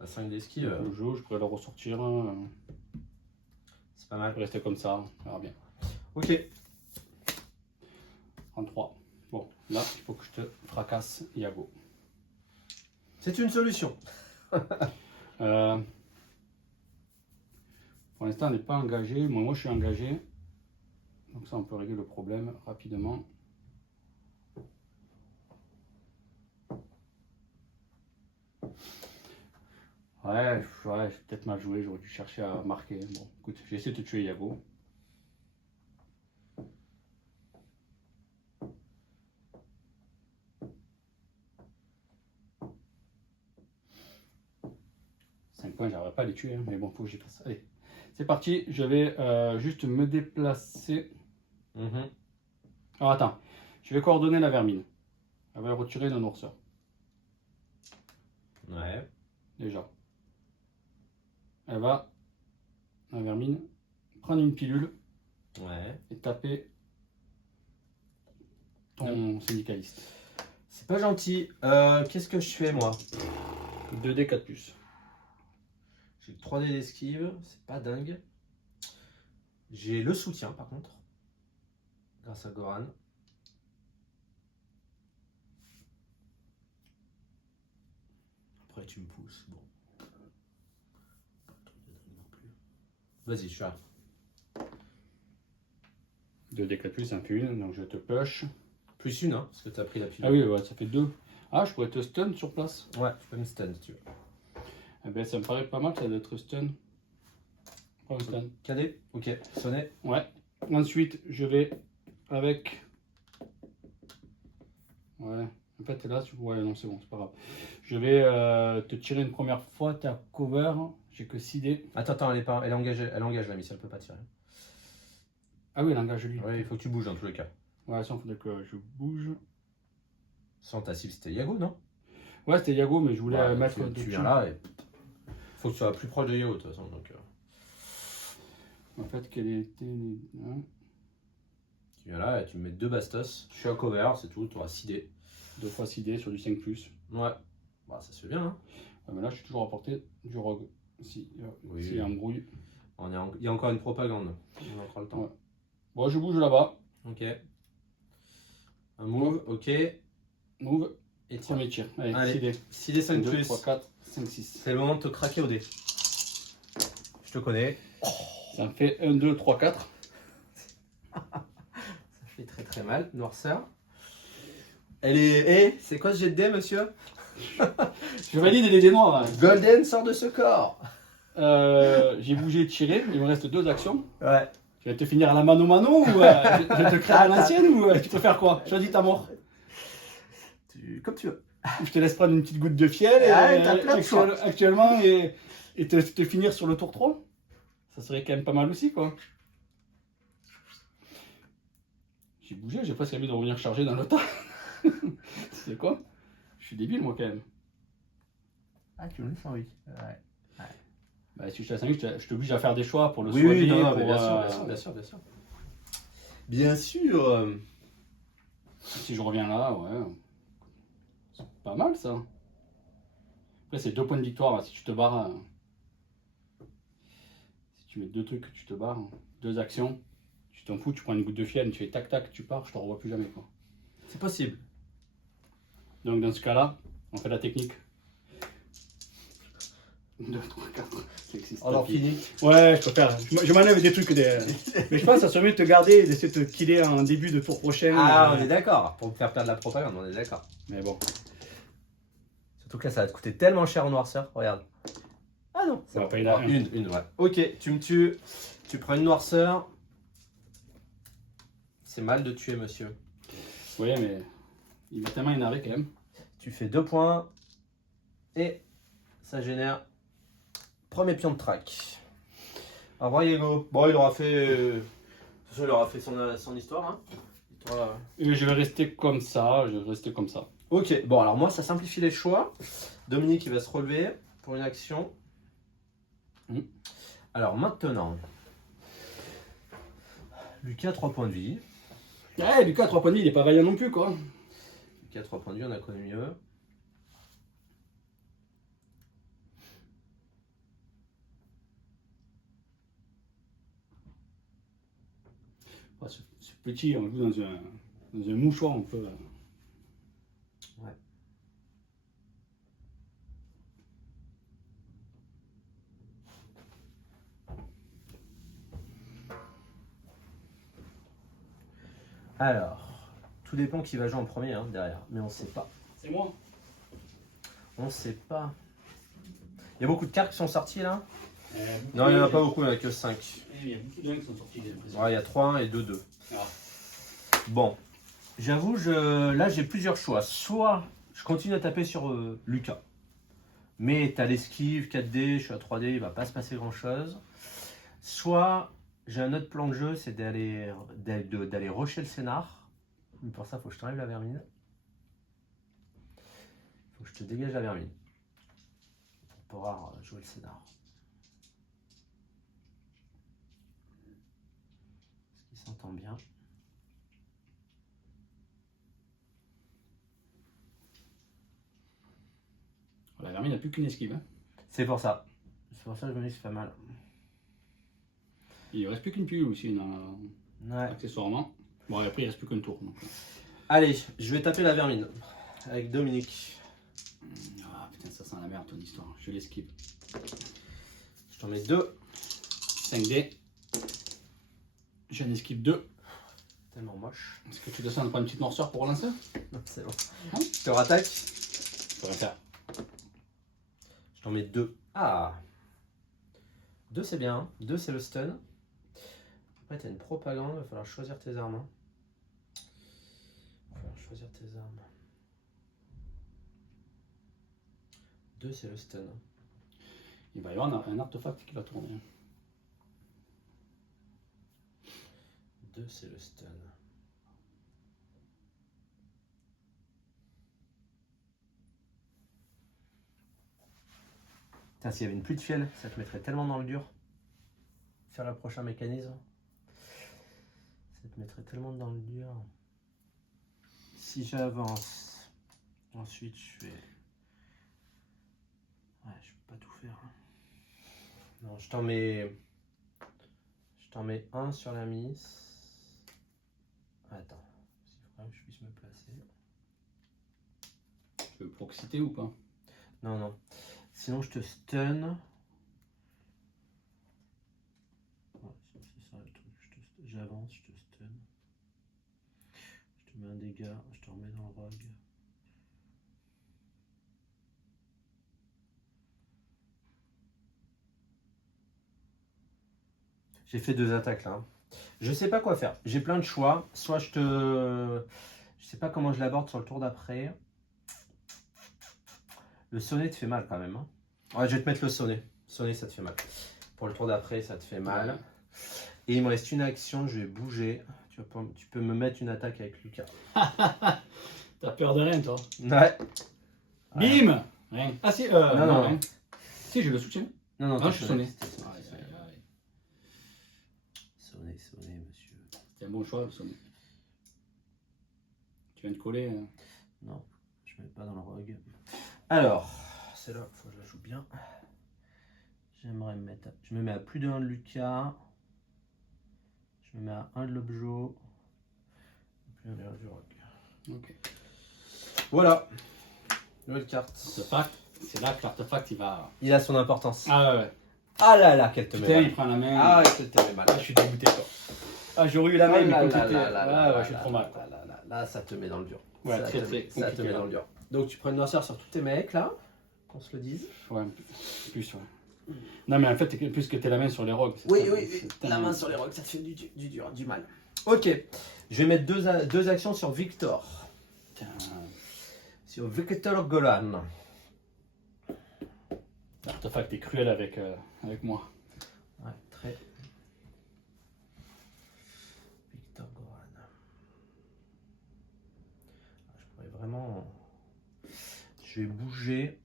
À 5 d'esquive. Le jeu, je pourrais le ressortir. C'est pas mal. Rester comme ça, on verra bien. Ok. En 3. Bon, là, il faut que je te fracasse Yago. C'est une solution. Pour l'instant, on n'est pas engagé. Moi, je suis engagé. Donc ça, on peut régler le problème rapidement. Ouais, j'ai peut-être mal joué. J'aurais dû chercher à marquer. Bon, écoute, j'ai essayé de te tuer Yago. J'arriverai pas à les tuer, hein, mais bon, faut que j'y fasse. Allez, c'est parti. Je vais juste me déplacer. Alors attends, je vais coordonner la vermine. Elle va retirer le noirceur. Ouais. Déjà. Elle va, la vermine, prendre une pilule. Ouais. Et taper ton syndicaliste. C'est pas gentil. Qu'est-ce que je fais moi? 2D 4+. J'ai 3D d'esquive, c'est pas dingue. J'ai le soutien par contre. Grâce à Goran. Après tu me pousses. Bon. Vas-y, je suis là. 2D 4+, un Q1, donc je te push. Plus une, hein, parce que tu as pris la pilule. Ah oui, ouais, ça fait 2. Ah, je pourrais te stun sur place. Ouais, tu peux me stun si tu veux. Eh ben, ça me paraît pas mal ça d'être stun. Pas un stun. KD. Ok, sonné. Ouais. Ensuite, je vais avec. Ouais. En fait, là, ouais, non, c'est bon, c'est pas grave. Je vais te tirer une première fois, t'es à cover. J'ai que 6 dés. Attends, elle est engagée, elle engage la mise, elle peut pas tirer. Ah oui, elle engage lui. Ouais, il faut que tu bouges dans tous les cas. Ouais, ça, il faudrait que je bouge. Sans ta cible, c'était Yago, non? Ouais, c'était Yago, mais je voulais mettre. Tu viens là et. Faut que tu sois plus proche de Yago, de toute façon. Donc, En fait, quel était. Hein, tu viens là et tu me mets 2 bastos. Je suis à cover, c'est tout, tu auras 6 dés. 2 fois 6 dés sur du 5+. Ouais, bah, ça se fait bien. Hein. Mais là, je suis toujours à portée du rogue. Si, Oui. s'il y a un brouille. Il y a encore une propagande. On a encore le temps. Ouais. Bon, je bouge là-bas. Ok. Un move, ok. Move. Et tiens. Premier tir. Allez, Allez. 6 dés. 6 des 5 2, plus. 3, 4, 5, 6. C'est le moment de te craquer au dé. Je te connais. Ça me fait 1, 2, 3, 4. Ça fait très très mal. Noirceur. Elle est. Eh, c'est quoi ce jet de dé, monsieur? Je valide les dés noirs. Là. Golden sort de ce corps. J'ai bougé, tiré. Il me reste 2 actions. Ouais. Tu vas te finir à la mano-mano ou je te crée à l'ancienne ou tu préfères quoi? Choisis ta mort. Comme tu veux. Je te laisse prendre une petite goutte de fiel t'as plein de choix. actuellement et te finir sur le tour 3. Ça serait quand même pas mal aussi quoi. J'ai bougé, j'ai presque envie de revenir charger dans le tas. C'est quoi? Je suis débile moi quand même. Ah, tu me laisses en oui. Ouais. Bah, si je te laisse un but, je t'oblige à faire des choix pour le Oui, soigner. non, pour, mais bien sûr. Bien sûr. Si je reviens là, ouais. C'est pas mal ça. Après, c'est 2 points de victoire. Si tu te barres. Si tu mets 2 trucs, tu te barres. 2 actions. Tu t'en fous, tu prends une goutte de fiel, tu fais tac tac, tu pars, je te revois plus jamais quoi. C'est possible. Donc dans ce cas-là, on fait la technique. 2, 3, 4, 5, 6, Alors fini. Ouais, je préfère. Je m'enlève des trucs. Mais je pense que ça serait mieux de te garder et d'essayer de te killer en début de tour prochain. Ah, on est d'accord. Pour me faire perdre la propagande, on est d'accord. Mais bon. Surtout que là, ça va te coûter tellement cher en noirceur. Regarde. Ah non. Ça va pas y aller. Une, ouais. Ok, tu me tues. Tu prends une noirceur. C'est mal de tuer, monsieur. Oui, mais il m'a tellement énervé quand même. Tu fais 2 points. Et ça génère. Premier pion de track. Au revoir, Diego. Bon, il aura fait. Il aura fait son histoire. Hein. Et je vais rester comme ça. Ok, bon, alors moi, ça simplifie les choix. Dominique, il va se relever pour une action. Alors maintenant, Lucas, 3 points de vie. Ouais, Lucas, 3 points de vie, il est pas vaillant non plus quoi. Lucas, 3 points de vie, on a connu mieux. Ouais, ce petit, on joue dans un mouchoir, on peut. Ouais. Alors, tout dépend qui va jouer en premier hein, derrière, mais on sait pas. C'est moi. On sait pas. Il y a beaucoup de cartes qui sont sorties là? Non, il n'y en a pas beaucoup, il n'y en a que 5. Il y a beaucoup de gens qui sont sortis. Ouais, il y a 3-1 et 2-2. Ah. Bon, j'avoue, là j'ai plusieurs choix. Soit je continue à taper sur Lucas, mais t'as l'esquive 4D, je suis à 3D, il va pas se passer grand chose. Soit j'ai un autre plan de jeu, c'est d'aller rusher le scénar. Mais pour ça, il faut que je t'enlève la vermine. Il faut que je te dégage la vermine pour pouvoir jouer le scénar. Il s'entend bien. La vermine n'a plus qu'une esquive. Hein. C'est pour ça. C'est pour ça que je me dis que c'est pas mal. Il ne reste plus qu'une pilule aussi, Ouais. accessoirement. Bon, et après, il ne reste plus qu'un tour. Donc. Allez, je vais taper la vermine avec Dominique. Ah putain, ça sent la merde ton histoire. Je l'esquive. Je t'en mets 2. 5D. J'en esquive 2. Tellement moche. Est-ce que tu descends de prendre une petite noirceur pour relancer? Non, c'est bon. Hein Je te rattaque. Je peux rien faire. Je t'en mets 2. Ah 2 c'est bien. 2 c'est le stun. Après t'as une propagande, il va falloir choisir tes armes. Hein. Il va falloir choisir tes armes. 2 c'est le stun. Il va y avoir un artefact qui va tourner. 2 c'est le stun. Putain, s'il y avait une pluie de fiel, ça te mettrait tellement dans le dur. Faire le prochain mécanisme. Ça te mettrait tellement dans le dur. Si j'avance, ensuite je fais Ouais, je peux pas tout faire. Non, je t'en mets un sur la miss. Attends, il faut quand même que je puisse me placer. Tu veux proximité ou pas? Non, non. Sinon, je te stun. Ouais, c'est ça le truc. J'avance, je te stun. Je te mets un dégât, je te remets dans le rogue. J'ai fait 2 attaques là. Je sais pas quoi faire. J'ai plein de choix. Soit je sais pas comment je l'aborde sur le tour d'après. Le sonnet te fait mal quand même. Hein. Ouais, je vais te mettre le sonnet. Sonnet, ça te fait mal. Pour le tour d'après, ça te fait mal. Et il me reste une action, je vais bouger. Tu peux me mettre une attaque avec Lucas. T'as peur de rien, toi? Ouais. Bim! Rien. Ah si, non. Rien. Si, j'ai le soutien. Non, je suis sonné. Sonnet, monsieur. C'est un bon choix, le sonnet. Tu viens de coller. Non, je ne mets pas dans le rogue. Alors, c'est là, il faut que je la joue bien. J'aimerais me mettre. Je me mets à plus de 1 de Lucas. Je me mets à 1 de l'Objo. Plus 1 du rogue. Ok. Voilà. Nouvelle carte. L'artefact, c'est là que l'artefact il a son importance. Ah ouais. Ah là là, qu'elle te met mal. Il prend la main. Ah, qu'elle te met mal. Ah, je suis dégoûté, quoi. Ah, j'aurais eu la main, mais quand t'étais. Là, je suis trop mal. Là, ça te met dans le dur. Ouais, ça te met dans le dur. Donc, tu prends une noirceur sur tous tes mecs, là. Qu'on se le dise. Ouais, plus, ouais. Non, mais en fait, plus que t'es la main sur les rogues. Oui. La main sur les rogues, ça te fait du mal. Ok. Je vais mettre deux actions sur Victor. Putain. Sur Victor Golan. L'artefact est cruel avec moi. Ouais, très. Victor Golan. Je pourrais vraiment. Je vais bouger.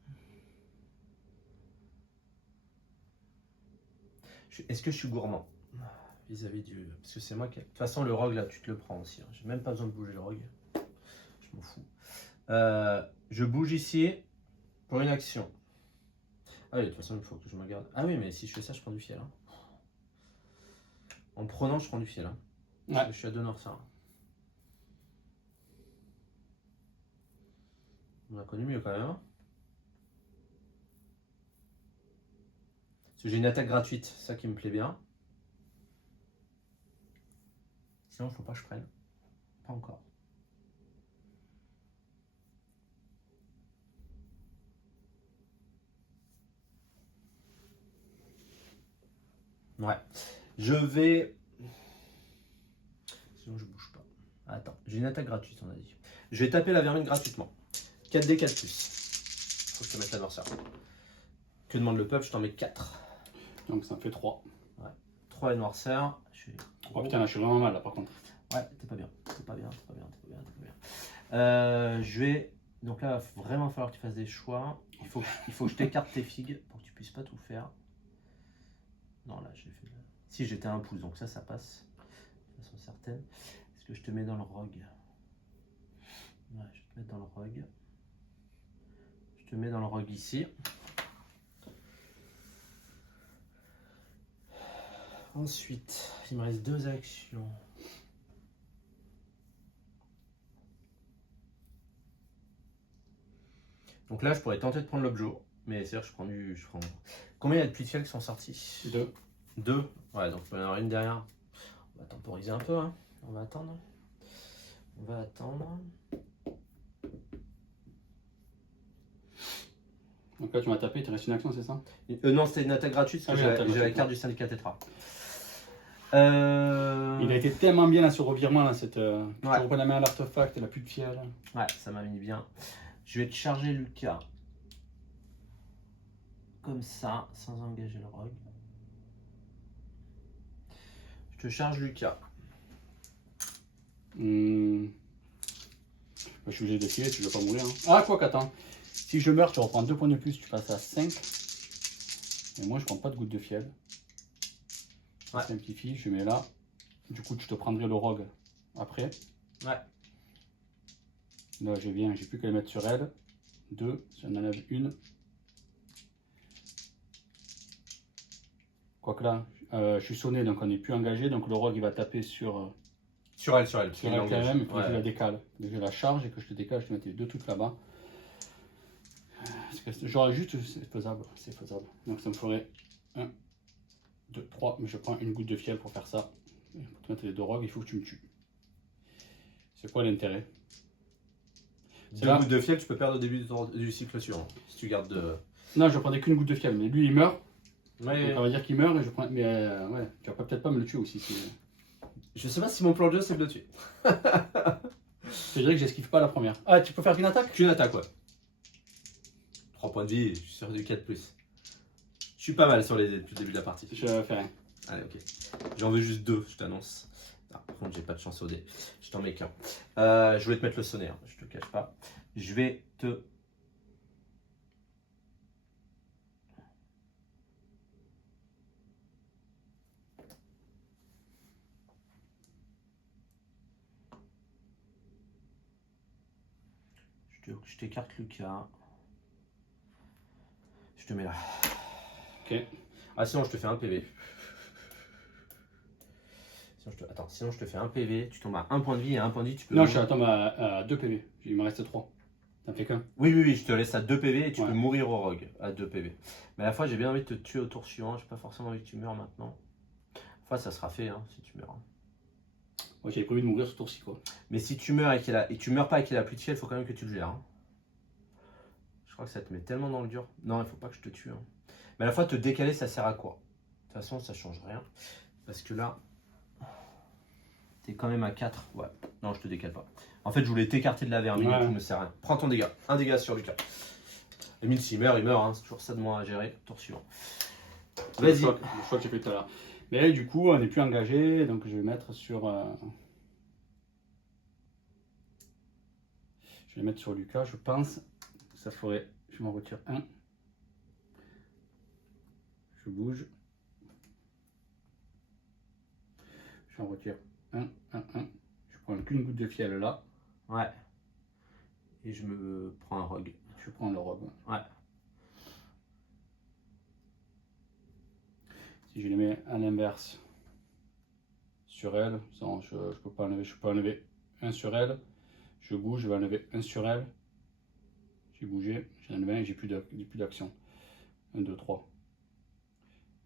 Est-ce que je suis gourmand vis-à-vis du. Parce que c'est moi qui. De toute façon, le rogue là, tu te le prends aussi. Hein. J'ai même pas besoin de bouger le rogue. Je m'en fous. Je bouge ici pour une action. Ah oui, de toute façon, il faut que je me garde. Ah oui, mais si je fais ça, je prends du fiel. Hein. En prenant, je prends du fiel. Hein. Ouais. Je suis à 2 Nord, ça. On a connu mieux quand même. Hein. Parce que j'ai une attaque gratuite, c'est ça qui me plaît bien. Sinon, il ne faut pas que je prenne. Pas encore. Ouais. Je vais. Sinon, je bouge pas. Attends, j'ai une attaque gratuite, on a dit. Je vais taper la vermine gratuitement. 4D, 4+. Faut que je te mette la noirceur. Que demande le peuple? Je t'en mets 4. Donc ça me fait 3. Ouais. 3 et noirceur. Oh putain, là je suis vraiment mal là par contre. Ouais, t'es pas bien. Je vais. Donc là, il va vraiment falloir que tu fasses des choix. Il faut que je t'écarte tes figues pour que tu puisses pas tout faire. Non, là, j'ai fait. Si, j'étais à 1 pouce, donc ça passe. De façon certaine. Est-ce que je te mets dans le rogue? Ouais, je vais te mettre dans le rogue. Je te mets dans le rogue ici. Ensuite, il me reste 2 actions. Donc là, je pourrais tenter de prendre l'objo, mais c'est-à-dire que je prends. Combien il y a de pluies de fiel qui sont sortis? 2. 2. Ouais, donc il peut y en avoir une derrière. On va temporiser un peu, hein. On va attendre. Donc là tu m'as tapé, il te reste une action, c'est ça? Non, c'était une attaque gratuite parce que j'ai la carte du syndicat Tetra. Il a été tellement bien là sur revirement là, cette. Ouais. Tu reprends la main à l'artefact, elle a plus de fiel. Ouais, ça m'a mis bien. Je vais te charger Lucas. Comme ça, sans engager le rogue. Je te charge Lucas. Je suis obligé de filer, tu ne veux pas mourir. Hein. Ah, quoi qu'attends. Si je meurs, tu reprends 2 points de plus, tu passes à 5. Et moi, je prends pas de goutte de fiel. Je simplifie, je mets là. Du coup, tu te prendrais le rogue après. Ouais. Là, j'ai plus qu'à les mettre sur elle. 2, j'en enlève une. que là, je suis sonné, donc on n'est plus engagé. Donc le rogue, il va taper sur Sur elle, parce elle qu'il est quand même. Il faut que je Ouais. la décale. Que je la charge et que je te décale. Je te mets les deux trucs là-bas. J'aurais juste, c'est faisable, c'est faisable. Donc ça me ferait 1, 2, 3, mais je prends une goutte de fiel pour faire ça. Et pour te mettre les deux rogues, il faut que tu me tues. C'est quoi l'intérêt? Deux gouttes de fiel, tu peux perdre au début du cycle suivant. Si tu gardes de... Non, je prendrais qu'une goutte de fiel, mais lui il meurt. Ouais. Donc on va dire qu'il meurt et je prends. Mais ouais, tu vas peut-être pas me le tuer aussi. Je sais pas si mon plan de jeu c'est de le tuer. Je dirais que j'esquive pas la première. Ah, tu peux faire qu'une attaque? Qu'une attaque, ouais. 3 points de vie, je suis sur du 4+. Je suis pas mal sur les depuis le début de la partie. Je fais rien. Allez, ok. J'en veux juste 2, je t'annonce. Ah, par contre, j'ai pas de chance au dé. Je t'en mets qu'un. Je voulais te mettre le sonnet, hein, je te cache pas. Je vais te... Je t'écarte Lucas. Je te mets là. Ok. Ah, sinon, je te fais un PV. Sinon, je te fais un PV. Tu tombes à 1 point de vie et à 1 point de vie, tu peux. Non, je tombe à 2 PV. Il me reste 3. T'en fais qu'un? Oui, je te laisse à 2 PV et tu Ouais. peux mourir au rogue à 2 PV. Mais à la fois, j'ai bien envie de te tuer au tour suivant. J'ai pas forcément envie que tu meurs maintenant. Enfin, ça sera fait hein, si tu meurs. Ouais, j'avais prévu de mourir ce tour-ci, quoi. Mais si tu meurs et tu meurs pas et qu'il a plus de fiel, il faut quand même que tu le gères. Hein. Je crois que ça te met tellement dans le dur. Non, il faut pas que je te tue. Hein. Mais à la fois, te décaler, ça sert à quoi? De toute façon, ça change rien. Parce que là, t'es quand même à 4. Ouais, non, je te décale pas. En fait, je voulais t'écarter de la vermine et tout me sert à rien. Prends ton dégât. Un dégât sur Lucas. Emile, s'il meurt, il meurt. Hein. C'est toujours ça de moi à gérer. Tour suivant. Vas-y. Le choix que j'ai fait tout à l'heure. Mais du coup, on n'est plus engagé, donc je vais mettre sur. Je vais mettre sur Lucas, je pense. Ça ferait. Je m'en retire un. Je bouge. J'en retire un. Je prends qu'une goutte de fiel là. Ouais. Et je me prends un rogue. Je prends le rogue. Ouais. Si je les mets à l'inverse sur elle, non, je peux pas enlever. Je peux enlever un sur elle. Je bouge, je vais enlever un sur elle. J'ai bougé, j'ai enlevé un et j'ai plus d'action. 1, 2, 3.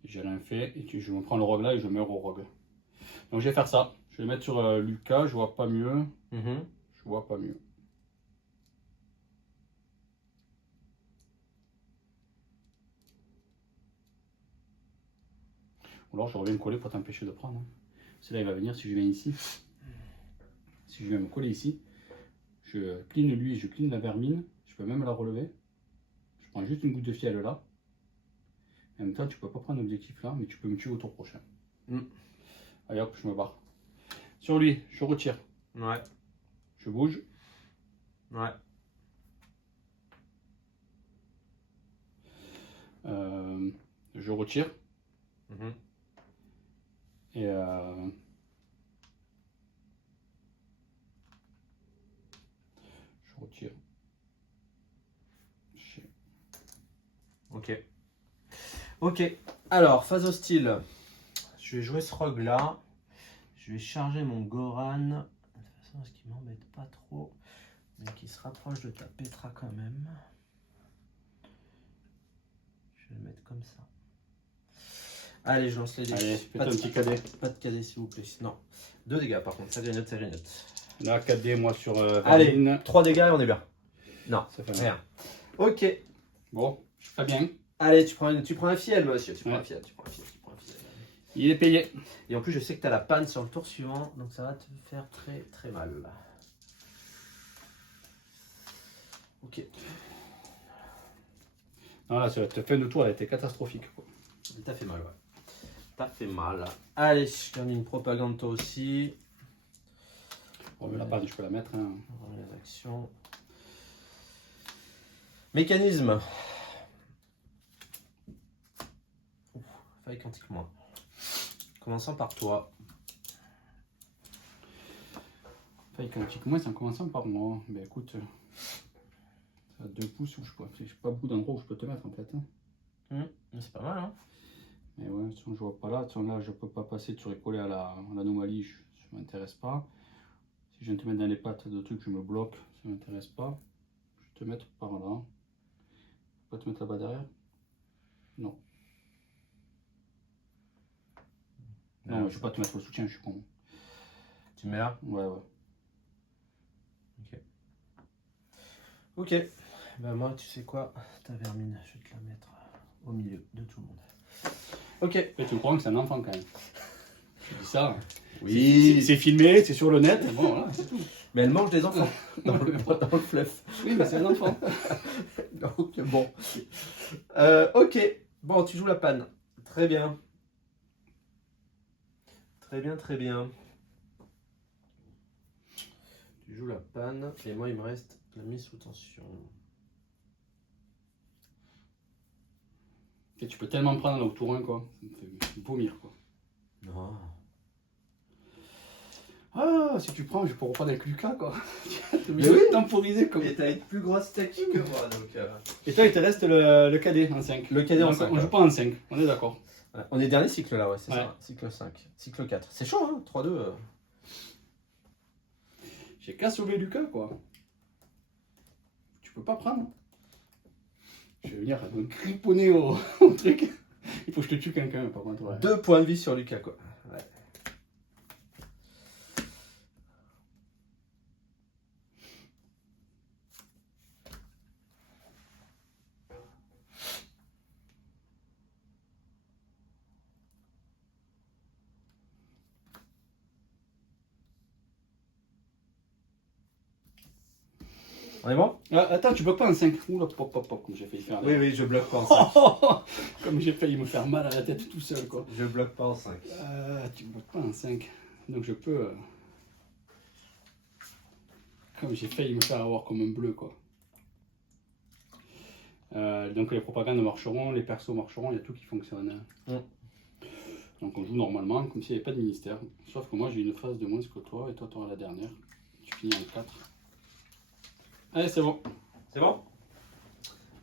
J'ai rien fait et je me prends le rogue là et je meurs au rogue. Donc je vais faire ça. Je vais le mettre sur Lucas, je vois pas mieux. Je vois pas mieux. Ou alors je reviens me coller pour t'empêcher de prendre. C'est là il va venir si je viens ici. Si je viens me coller ici, je clean lui, je clean la vermine. Je peux même la relever. Je prends juste une goutte de fiel là. En même temps, tu peux pas prendre l'objectif là, mais tu peux me tuer au tour prochain. Allez hop, je me barre. Sur lui, je retire. Ouais. Je bouge. Ouais. Je retire. Et je retire. Ok. Ok. Alors, phase hostile. Je vais jouer ce rogue là. Je vais charger mon Goran. De toute façon, ce qui m'embête pas trop. Mais qui se rapproche de ta Petra quand même. Je vais le mettre comme ça. Allez, je lance les dés. Allez, fais un petit cadet. Pas de cadet s'il vous plaît. Non. 2 dégâts par contre. Ça grignote, ça grignote. Là, 4D, moi sur Allez, vermine. 3 dégâts et on est bien. Non, Ça fait rien. Ok. Bon, très bien. Allez, tu prends un fiel, monsieur. Tu prends un fiel. Il est payé. Et en plus, je sais que tu as la panne sur le tour suivant. Donc ça va te faire très très mal. Ok. Non, là, cette fin de tour, elle a été catastrophique, quoi. T'as fait mal, ouais. T'as fait mal. Allez, je termine propagande toi aussi. Bon, mais la panne, je peux la mettre. Hein. Les actions. Mécanisme. Faille quantique moins. Commençons par toi. Faille quantique moins, en commençant par moi. Ben écoute, ça a 2 pouces où je peux. J'ai pas beaucoup d'endroits où je peux te mettre en fait. Hein. C'est pas mal, hein. Et ouais, de toute façon, je vois pas là. De toute façon, là, je peux pas passer de recoller à l'anomalie, ça m'intéresse pas. Si je viens te mettre dans les pattes de trucs, je me bloque, ça m'intéresse pas. Je vais te mettre par là. Je peux pas te mettre là-bas derrière? Non. Non, mais je vais pas te mettre le soutien, je suis con. Tu mets là? Ouais, ouais. Ok. Ok. Bah moi, tu sais quoi? Ta vermine, je vais te la mettre au milieu de tout le monde. Ok. Et tu crois que c'est un enfant quand même. Je dis ça. Oui. C'est filmé, c'est sur le net. Bon, voilà, c'est tout. Mais elle mange des enfants dans le fluff. Oui, mais c'est un enfant. Donc bon. Ok. Bon, tu joues la panne. Très bien. Très bien, très bien. Tu joues la panne et moi il me reste la mise sous tension. Et tu peux tellement me prendre au tour 1, quoi. Ça me fait vomir, quoi. Non. Ah, si tu prends, je pourrais reprendre avec Lucas, quoi. Tu Mais oui. temporisé, comme. Et t'as une plus grosse technique que moi donc. Et toi, il te reste le cadet en 5. Le cadet en Donc, 5. on joue pas en 5, on est d'accord. Ouais, on est dernier cycle là, ouais, c'est Ouais. ça. Cycle 5. Cycle 4. C'est chaud, hein, 3-2. J'ai qu'à sauver Lucas, quoi. Tu peux pas prendre. Je vais venir me gripponner au truc. Il faut que je te tue quelqu'un, par contre. Ouais. 2 points de vie sur Lucas, quoi. Ouais. On est bon? Attends, tu bloques pas en 5. Oula, pop, pop, pop, comme j'ai failli faire. Oui, oui, je bloque pas en 5. Comme j'ai failli me faire mal à la tête tout seul, quoi. Je bloque pas en 5. Tu bloques pas en 5. Donc je peux. Comme j'ai failli me faire avoir comme un bleu, quoi. Donc les propagandes marcheront, les persos marcheront, il y a tout qui fonctionne. Donc on joue normalement, comme s'il n'y avait pas de ministère. Sauf que moi j'ai une phase de moins que toi, et toi tu auras la dernière. Tu finis en 4. Allez, c'est bon. C'est bon?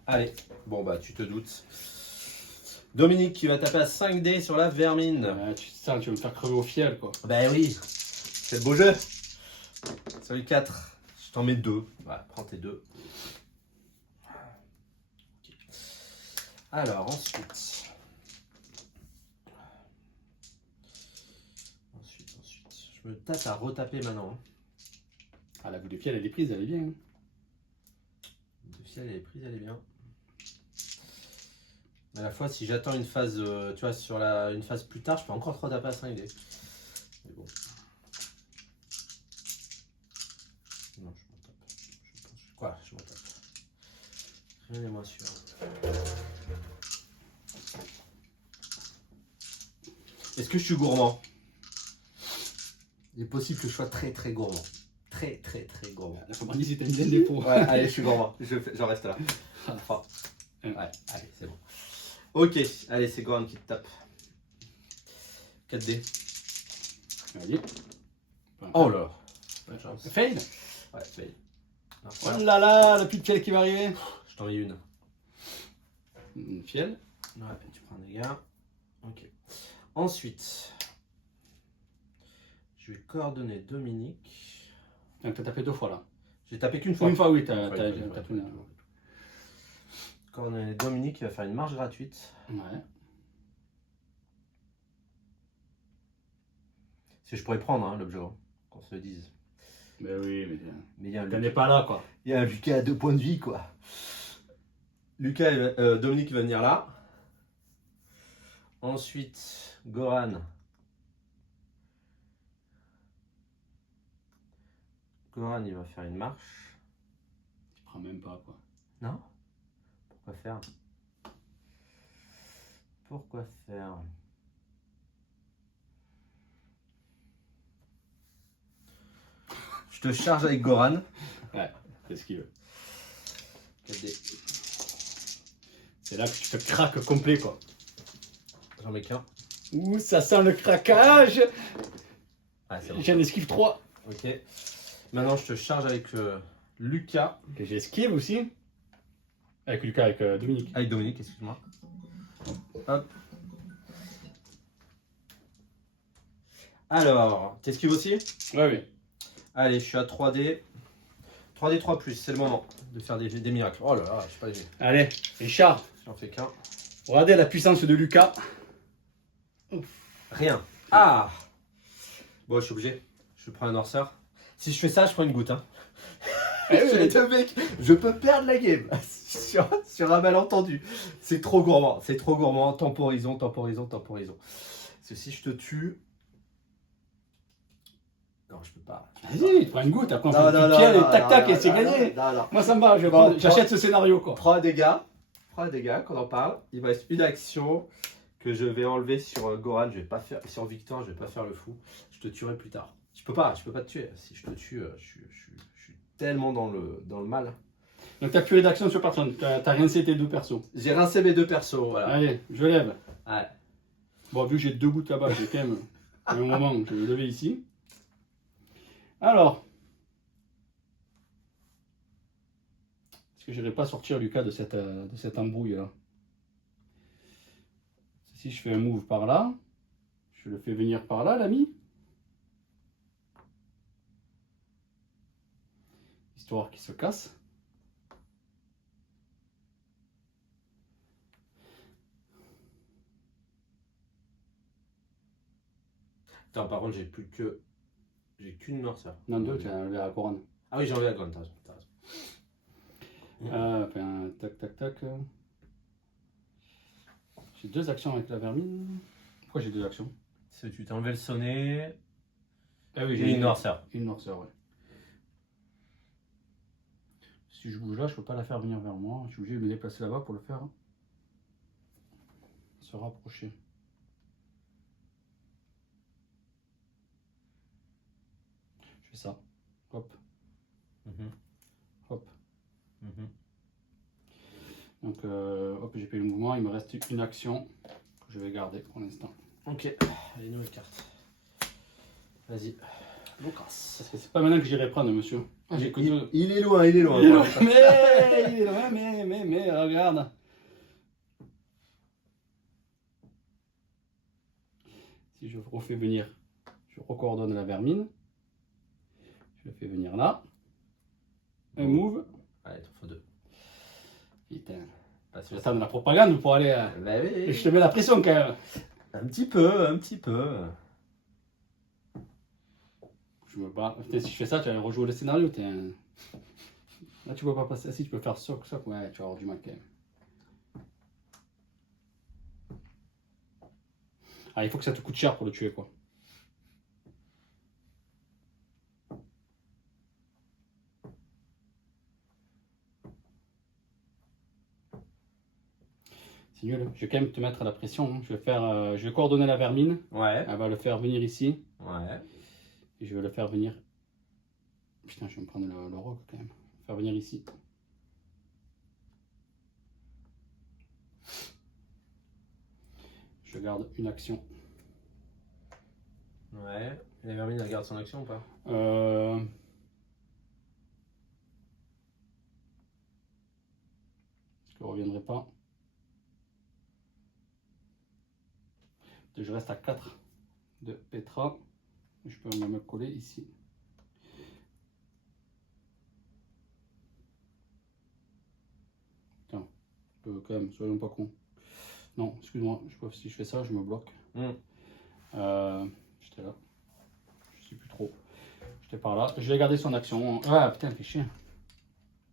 Allez. Bon, bah, tu te doutes. Dominique qui va taper à 5D sur la vermine. Tu vas me faire crever au fiel, quoi. Bah oui. C'est le beau jeu. Salut 4. Je t'en mets 2. Voilà, prends tes 2. Alors, ensuite. Je me tâte à retaper maintenant. Ah, la boule de fiel, elle est prise, elle est bien. De fiel, elle est prise, elle est bien. Mais à la fois, si j'attends une phase, tu vois, sur une phase plus tard, je peux encore retaper à 5D. Mais bon. Non, je m'en tape. Quoi? Je m'en tape. Rien n'est moins sûr. Est-ce que je suis gourmand? Il est possible que je sois très très gourmand. Très très très gourmand. La formalisée, t'as une dizaine dépôt. Ouais, allez, je suis gourmand. J'en reste là. Enfin, ouais, allez, c'est bon. Ok, allez, c'est Goran qui te tape. 4D. Vas-y. Oh là là. Fail. Ouais, fail. Oh là là, la petite fiel qui va arriver. Je t'en mets une. Une fiel. Ouais, tu prends un dégât. Ok. Ensuite, je vais coordonner Dominique. Donc t'as tapé 2 fois là. J'ai tapé qu'une fois. Une fois, oui, t'as tout. Coordonner Dominique qui va faire une marche gratuite. Ouais. Si je pourrais prendre hein, l'objet, qu'on se le dise. Mais oui, mais il y a un t'en es pas là, quoi. Il y a un Lucas à 2 points de vie, quoi. Lucas, Dominique il va venir là. Ensuite, Goran. Goran, il va faire une marche. Tu prends même pas, quoi. Non? Pourquoi faire? Pourquoi faire? Je te charge avec Goran. Ouais, c'est ce qu'il veut. 4D. C'est là que tu fais crack complet, quoi. J'en mets qu'un. Ouh, ça sent le craquage. Ah, c'est bon. J'ai un esquive 3. Ok. Maintenant, je te charge avec Lucas. Que j'esquive aussi. Avec Lucas, avec Dominique. Avec Dominique, excuse-moi. Hop. Alors, t'esquives aussi? Ouais, oui. Allez, je suis à 3D. 3D 3+, c'est le moment de faire des miracles. Oh là là, je sais pas, Allez, Richard, j'en fais qu'un. regardez la puissance de Lucas. Rien. Ah! Bon, je suis obligé. Je prends un noirceur. Si je fais ça, je prends une goutte. Hein. Eh oui, Les deux mecs, je peux perdre la game sur un malentendu. C'est trop gourmand, c'est trop gourmand. Temporisons. Parce que si je te tue. Non, je peux pas. Vas-y, prends une goutte, après on Non, fait non, du non, pied, non, tac non, tac, non, et c'est non, gagné. non. Moi ça me va, Bon, j'achète ce scénario quoi. Prends un dégât. Qu'on en parle. Il me reste une action que je vais enlever sur Goran. Je vais pas faire sur Victor. Je vais pas faire le fou. Je te tuerai plus tard. Je peux pas te tuer. Si je te tue, je suis tellement dans le mal. Donc t'as plus d'action sur personne, t'as rincé tes deux persos. J'ai rincé mes deux persos. Voilà. Allez, je lève. Ouais. Bon, vu que j'ai deux gouttes là-bas, j'ai quand même un moment où je vais lever ici. Alors, est-ce que je n'irai pas sortir Lucas de cette embrouille là? Si je fais un move par là, je le fais venir par là, l'ami. Histoire qu'il se casse. Attends, par contre, j'ai qu'une noirceur. Non, deux, tu as enlevé la couronne. Ah oui, j'ai enlevé la couronne, t'as raison. Enfin, tac, tac, tac. J'ai deux actions avec la vermine. Pourquoi j'ai deux actions? Si tu t'es enlevé le sonnet. Ah oui, J'ai une noirceur. Une noirceur, ouais. Si je bouge là, je peux pas la faire venir vers moi. Je suis obligé de me déplacer là-bas pour le faire se rapprocher. Je fais ça. Hop. Hop. Donc, hop, j'ai payé le mouvement. Il me reste une action que je vais garder pour l'instant. Ok. Allez, nouvelle carte. Vas-y. Lucas. Parce que c'est pas maintenant que j'irai prendre, monsieur. Ah, j'ai que deux. Il est loin, il est loin. Il est loin, mais il est loin, mais, regarde. Si je refais venir, je recoordonne la vermine. Je le fais venir là. Un move. Allez, t'en faut deux. Putain. Passe J'attends de la propagande pour aller. Bah oui. Je te mets la pression quand même. Un petit peu. Je me bats. Putain, si je fais ça, tu vas rejouer le scénario. T'es un... Là, tu peux pas passer. Si tu peux faire soc. Ouais, tu vas avoir du mal quand même. Ah, il faut que ça te coûte cher pour le tuer, quoi. C'est nul. Je vais quand même te mettre à la pression. Hein. Je vais coordonner la vermine. Ouais. Elle va le faire venir ici. Ouais. Et je vais le faire venir. Putain, je vais me prendre le roc quand même. Faire venir ici. Je garde une action. Ouais. Et la vermine, elle garde son action ou pas? Est-ce que je ne reviendrai pas? Je reste à 4 de Petra. Je peux me coller ici. Tiens, quand même, soyons pas cons. Non, excuse-moi, si je fais ça, je me bloque. J'étais là. Je sais plus trop. J'étais par là. Je vais garder son action. Ah putain, fais chier.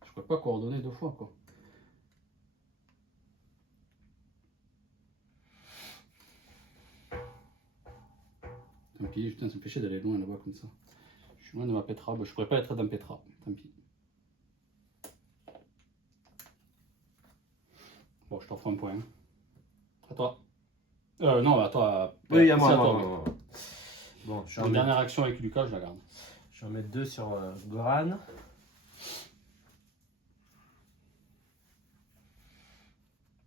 Je ne peux pas coordonner deux fois, quoi. Tant pis, putain, ça me fait chier d'aller loin là-bas comme ça. Je suis loin de ma Petra. Bon, je pourrais pas être dans Petra. Tant pis. Bon, je t'offre un point. À toi. Non, à toi. Oui, à moi. Bon, je suis en dernière action avec Lucas, je la garde. Je vais en mettre deux sur Goran.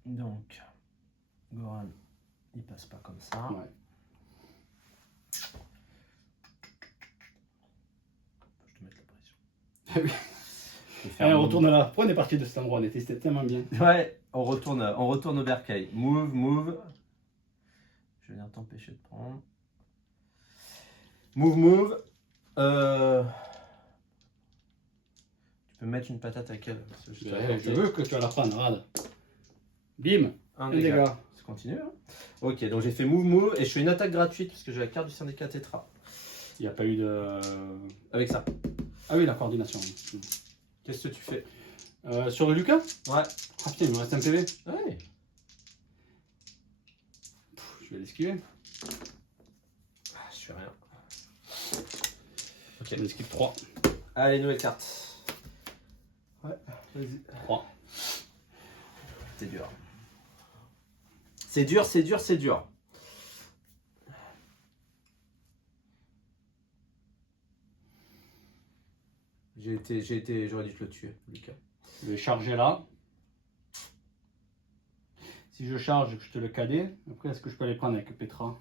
Donc, Goran, il passe pas comme ça. Ouais. Je te mettre la pression. Allez, on retourne là. Pourquoi on est parti de cet endroit? C'était tellement bien. Ouais, on retourne au bercail. Move. Je vais venir t'empêcher de prendre. Move. Tu peux mettre une patate à quelle? Parce que je t'ai apporté Je veux que tu vas la prendre, regarde. Bim, un un dégât. dégât. Ça continue. Hein. Ok, donc j'ai fait move et je fais une attaque gratuite parce que j'ai la carte du syndicat Tetra. Il n'y a pas eu de... Avec ça. Ah oui, la coordination. Qu'est-ce que tu fais? Sur le Lucas? Ouais. Ah putain, il me reste un PV. Ouais. Je vais l'esquiver. Ah, je fais rien. Ok. On esquive 3. Allez, nouvelle carte. Ouais, vas-y. 3. C'est dur. C'est dur. J'aurais dû te le tuer, Lucas. Je vais charger là. Si je charge, je te le cadais. Après, est-ce que je peux aller prendre avec Petra?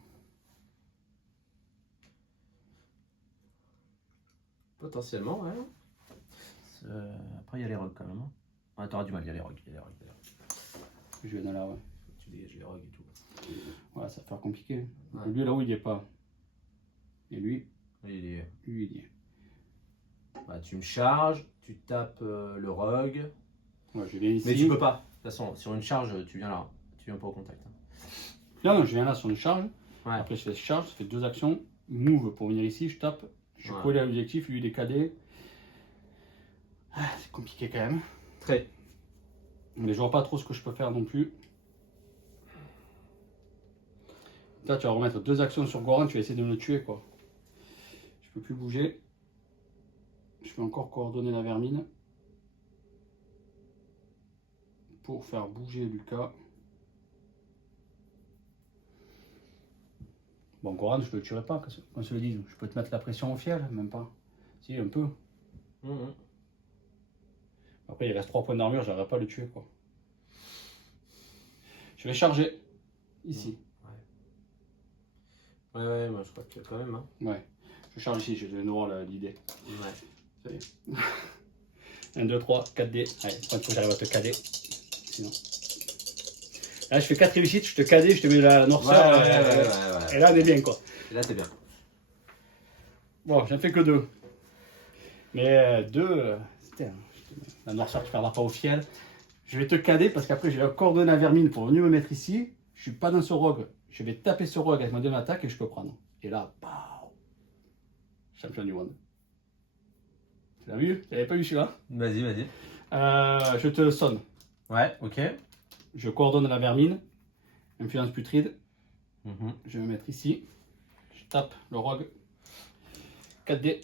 Potentiellement, ouais. Après, il y a les rogues quand même. Hein. Ouais, t'auras du mal, il y a les rogues. Je vais dans là, ouais. Tu dégages les rogues et tout. Ouais, ça va faire compliqué. Ouais. Lui, là-haut, il n'y est pas. Et lui, Il est... lui, il y est. Bah, tu me charges, tu tapes le rogue. Ouais, je viens ici. Mais tu peux pas. De toute façon, sur une charge, tu viens là. Tu viens pas au contact. Hein. Non, je viens là sur une charge. Ouais. Après, je fais charge, je fais 2 actions. Move pour venir ici, je tape. Je suis collé à l'objectif, lui, il est cadé. Ah, c'est compliqué quand même. Très. Mais je vois pas trop ce que je peux faire non plus. Là, tu vas remettre 2 actions sur Goran, tu vas essayer de me le tuer, quoi. Je peux plus bouger. Je vais encore coordonner la vermine. Pour faire bouger Lucas. Bon, Goran, je ne le tuerai pas, qu'on se le dise. Je peux te mettre la pression au fiel, même pas. Si, un peu. Après, il reste 3 points d'armure, j'arriverai pas à le tuer, quoi. Je vais charger. Ici. Ouais, moi je crois que quand même. Hein. Ouais. Je charge ici, je vais voir l'idée. Ouais. Ça y est. 1, 2, 3, 4D. Allez, faut que j'arrive à te cader. Sinon. Là, je fais 4 réussites, je te cadais, je te mets la noirceur. Ouais. Et là, on est bien, quoi. Et là, t'es bien. Bon, j'en fais que 2. Mais 2, c'était la noirceur, tu ne perdras pas au fiel. Je vais te cader parce qu'après, je vais coordonner la vermine pour venir me mettre ici. Je suis pas dans ce rogue. Je vais taper ce rogue avec ma deuxième attaque et je peux prendre. Et là, pow, champion du monde. Tu l'as vu? Tu l'avais pas vu celui-là? Vas-y. Je te sonne. Ouais, ok. Je coordonne la vermine. Influence putride. Je vais me mettre ici. Je tape le rogue. 4D.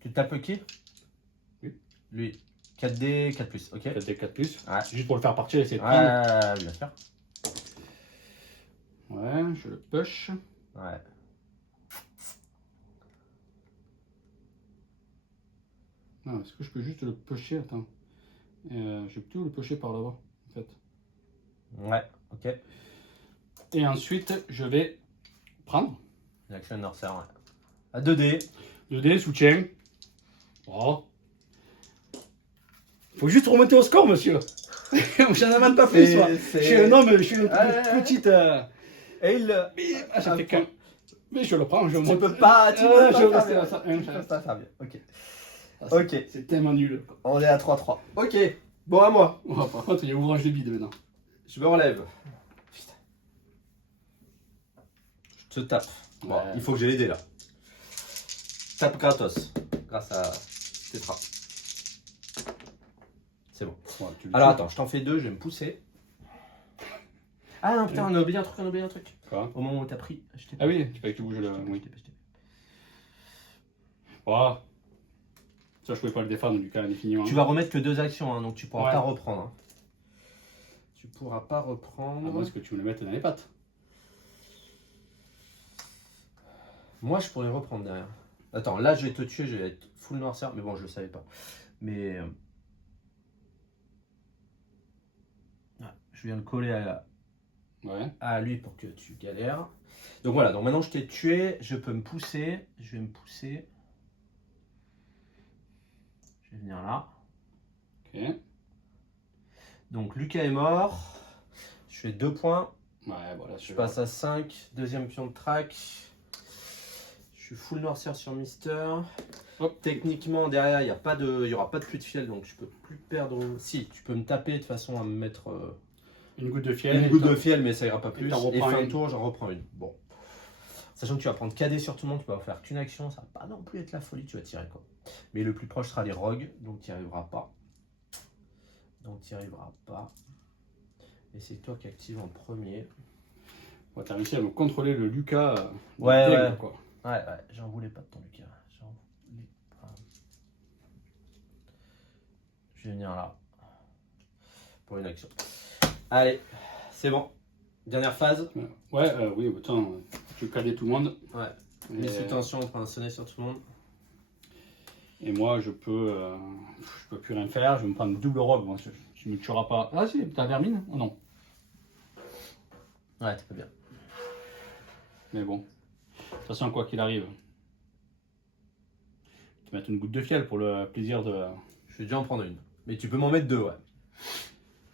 Tu tapes qui? Lui. 4D, 4+, ok. 4D, 4+. Ouais. Juste pour le faire partir, essayer de prendre. Bien sûr. Ouais, je le push. Ouais. Non, est-ce que je peux juste le pusher? Attends. Je vais plutôt le pusher par là-bas, en fait. Ouais, ok. Et ensuite, je vais prendre. L'action Norcer, ouais. À 2D. 2D, soutien. Oh. Faut juste remonter au score, monsieur. J'en avance pas plus, moi. Je suis un homme, je suis une petite. Et il. J'en fais qu'un. Mais je le prends, je Tu monte. peux pas, tu peux Je pas vais faire rester bien. à ça. Tu peux pas faire bien. Ok. Ok. Ok. C'est tellement nul. On est à 3-3. Ok. Bon, à moi. Oh, par contre, il y a ouvrage de bide maintenant. Je me relève. Putain. Je te tape. Bon, Ouais. il faut que j'ai l'aidé là. Tape gratos. Grâce à Tetra. C'est bon. Ouais, tu le Alors tues. attends, je t'en fais 2, je vais me pousser. Ah non, putain, on a oublié un truc, Quoi? Au moment où t'as pris. Ah oui, tu fallait que tu bouges le. Oui. Voilà. Ça, je pouvais pas le défendre, du cas, indéfiniment. Tu vas remettre que 2 actions, hein, donc tu pourras Ouais. pas reprendre. Hein. Tu pourras pas À reprendre. moins que tu me le mettes dans les pattes. Moi, je pourrais reprendre derrière. Attends, là, je vais te tuer, je vais être full noirceur, mais bon, je le savais pas. Mais. Je viens de coller Ouais. à lui pour que tu galères. Donc voilà, donc maintenant je t'ai tué, je peux me pousser. Je vais me pousser. Je vais venir là. Ok. Donc Lucas est mort. Je fais 2 points. Ouais, voilà. Je passe à 5. Deuxième pion de track. suis full noirceur sur Mister. Hop. Techniquement, derrière, il n'y aura pas de pluie de fiel, donc je peux plus perdre. Si, tu peux me taper de façon à me mettre Une goutte de fiel. une goutte de fiel, mais ça ira pas plus. t'en Et reprends fin de une. tour, j'en reprends une. Bon. Sachant que tu vas prendre KD sur tout le monde, tu vas faire qu'une action, ça va pas non plus être la folie, tu vas tirer quoi. Mais le plus proche sera les rogues, donc tu n'y arriveras pas. Et c'est toi qui active en premier. Ouais, t'as réussi à me contrôler le Lucas. Ouais, dingue, ouais. quoi. Ouais, j'en voulais pas de ton Lucas. J'en voulais pas. Je vais venir là. Pour une action. Allez, c'est bon. Dernière phase. Ouais, oui, autant tu cadais tout le monde. Ouais. Et, Mise sous tension, on prend un sonnet sur tout le monde. et moi, je peux plus rien faire. Je vais me prendre une double robe. Moi, tu me tueras pas. Ah si, t'as vermine? Oh non. Ouais, t'es pas bien. Mais bon. De toute façon, quoi qu'il arrive. Tu vas mettre une goutte de fiel pour le plaisir de. Je vais déjà en prendre une. Mais tu peux m'en mettre deux, ouais.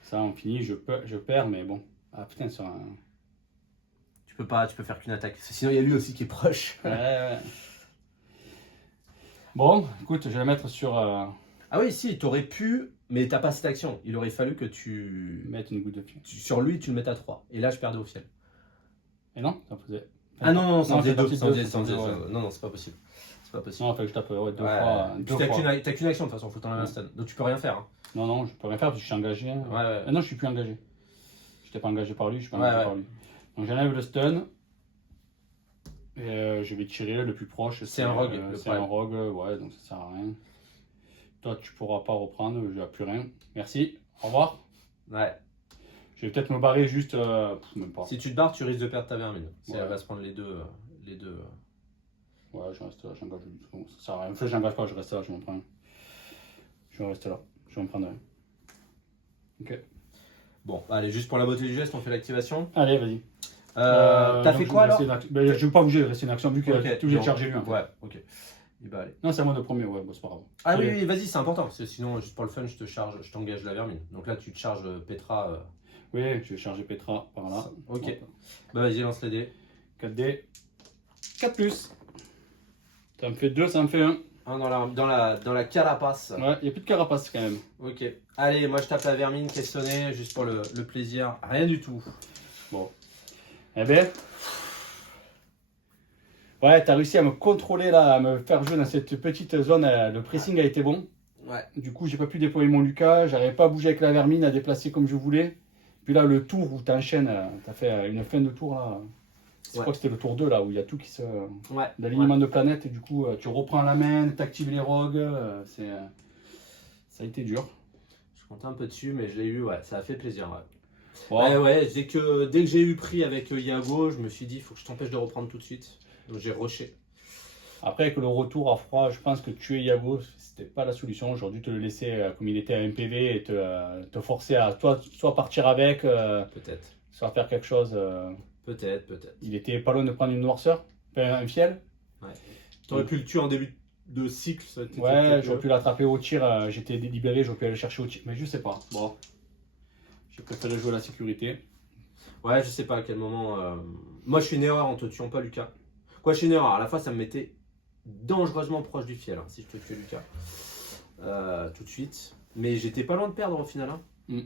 Ça, on finit, je perds, mais bon. Ah putain, sur un. Tu peux faire qu'une attaque. Sinon, il y a lui aussi qui est proche. Ouais. Bon, écoute, je vais la mettre sur. Ah oui, si, t'aurais pu, mais t'as pas cette action. Il aurait fallu que Mettre une goutte de fiel. sur lui, tu le mettes à 3. Et là, je perdais au fiel. Et non, ça faisait. Ah non, sans c'est des deux. parti Sans de- des- sans des- ouais. Non, c'est pas possible. C'est pas possible. Non, il fait que je tape deux Ouais. fois. Puis Deux t'as fois. qu'une action de toute façon, faut t'enlever un stun. Donc tu peux rien faire. Hein. Non, je peux rien faire parce que je suis engagé. Ouais. Ah non, je suis plus engagé. Je n'étais pas engagé par lui, je suis pas Ouais, engagé ouais. par lui. Donc j'enlève le stun. Et je vais tirer le plus proche. C'est un rogue, le C'est un problème. rogue, ouais, donc ça sert à rien. Toi, tu pourras pas reprendre, je n'ai plus rien. Merci, au revoir. Ouais. Je vais peut-être me barrer juste. Même pas. Si tu te barres, tu risques de perdre ta vermine. Si Ouais. elle va se prendre les deux. Ouais, je reste là, j'engage. Bon, ça sert à rien. En fait, j'engage pas, je reste là, je m'en prends un. Je vais rester là, je vais en prendre un. Ok. Bon, allez, juste pour la beauté du geste, on fait l'activation. Allez, vas-y. T'as donc, fait je quoi vais alors rester une ben, je vais pas bouger, il reste une action vu qu'il Ok, a tout obligé de donc, charger lui. En fait. Ouais, ok. Et bah allez. Non, c'est à moi de premier, ouais, bon, c'est pas grave. Ah oui, Allez. oui, vas-y, c'est important. Parce que sinon, juste pour le fun, je t'engage la vermine. Donc là, tu te charges Petra. Oui, je vais charger Petra par là. Ok. Hop. Bah vas-y, lance les dés. 4D. 4 plus. Ça me fait 2, ça me fait 1. Un dans la carapace. Ouais, il n'y a plus de carapace quand même. Ok. Allez, moi je tape la vermine qui est sonnée, juste pour le plaisir. Rien du tout. Bon. Eh ben. Ouais, t'as réussi à me contrôler là, à me faire jouer dans cette petite zone. Le pressing a été bon. Ouais. Du coup, j'ai pas pu déployer mon Lucas. J'arrivais pas à bouger avec la vermine, à déplacer comme je voulais. Puis là, le tour où t'enchaînes, t'as fait une fin de tour là. Je crois que c'était le tour 2 là, où il y a tout qui se. Ouais. L'alignement de planète, et du coup, tu reprends la main, t'actives les rogues. Ça a été dur. Je comptais un peu dessus, mais je l'ai eu, ouais, ça a fait plaisir. Ouais. Bon. Ouais, dès que j'ai eu pris avec Iago, je me suis dit, il faut que je t'empêche de reprendre tout de suite. Donc j'ai rushé. Après, avec le retour à froid, je pense que tuer Iago, c'était pas la solution. J'aurais dû te le laisser comme il était à MPV et te forcer à toi, soit partir avec, Peut-être. soit faire quelque chose. Peut-être. Il était pas loin de prendre une noirceur, enfin, un fiel. T'aurais pu le tuer en début de cycle, ça. Ouais, j'aurais pu l'attraper au tir. J'étais délibéré, j'aurais pu aller le chercher au tir. Mais je sais pas. Bon. J'ai préféré jouer à la sécurité. Ouais, je sais pas à quel moment. Moi, je suis une erreur en te tuant pas Lucas. Quoi, je suis une erreur. À la fois, ça me mettait dangereusement proche du fiel hein, si je te tuais Lucas. Tout de suite. Mais j'étais pas loin de perdre au final. Hein. Mm.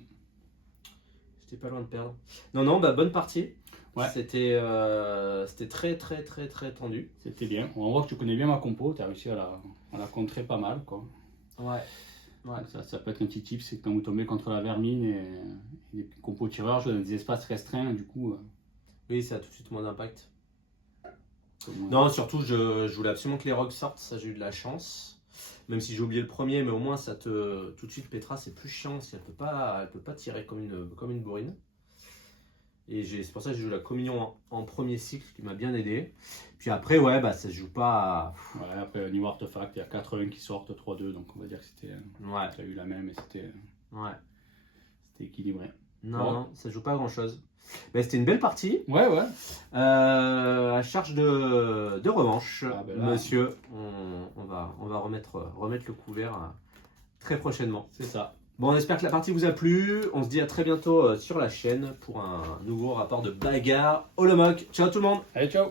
J'étais pas loin de perdre. Non, bah bonne partie. Ouais. C'était très tendu. C'était bien. On voit que tu connais bien ma compo. Tu as réussi à la contrer pas mal, quoi. Ouais. Ça peut être un petit tip, c'est que quand vous tombez contre la vermine et les compos tireurs, jouent dans des espaces restreints, du coup. Oui, ça a tout de suite moins d'impact. Comme, Non, surtout, je voulais absolument que les rogues sortent. Ça, j'ai eu de la chance. Même si j'ai oublié le premier, mais au moins, ça te. Tout de suite, Petra, c'est plus chiant si elle peut pas tirer comme une bourrine. Et c'est pour ça que j'ai joué la communion en premier cycle qui m'a bien aidé. Puis après, ouais, bah ça se joue pas. Ouais, après, niveau artefact, il y a 4-1 qui sortent, 3-2, donc on va dire que c'était. Ouais. Tu as eu la même et c'était équilibré. Non, ça joue pas à grand chose. Bah, c'était une belle partie. Ouais. À charge de revanche, Ah, ben là. monsieur. On va remettre le couvert très prochainement. C'est ça. Bon, on espère que la partie vous a plu. On se dit à très bientôt sur la chaîne pour un nouveau rapport de bagarre au Lomok. Ciao tout le monde! Allez, ciao!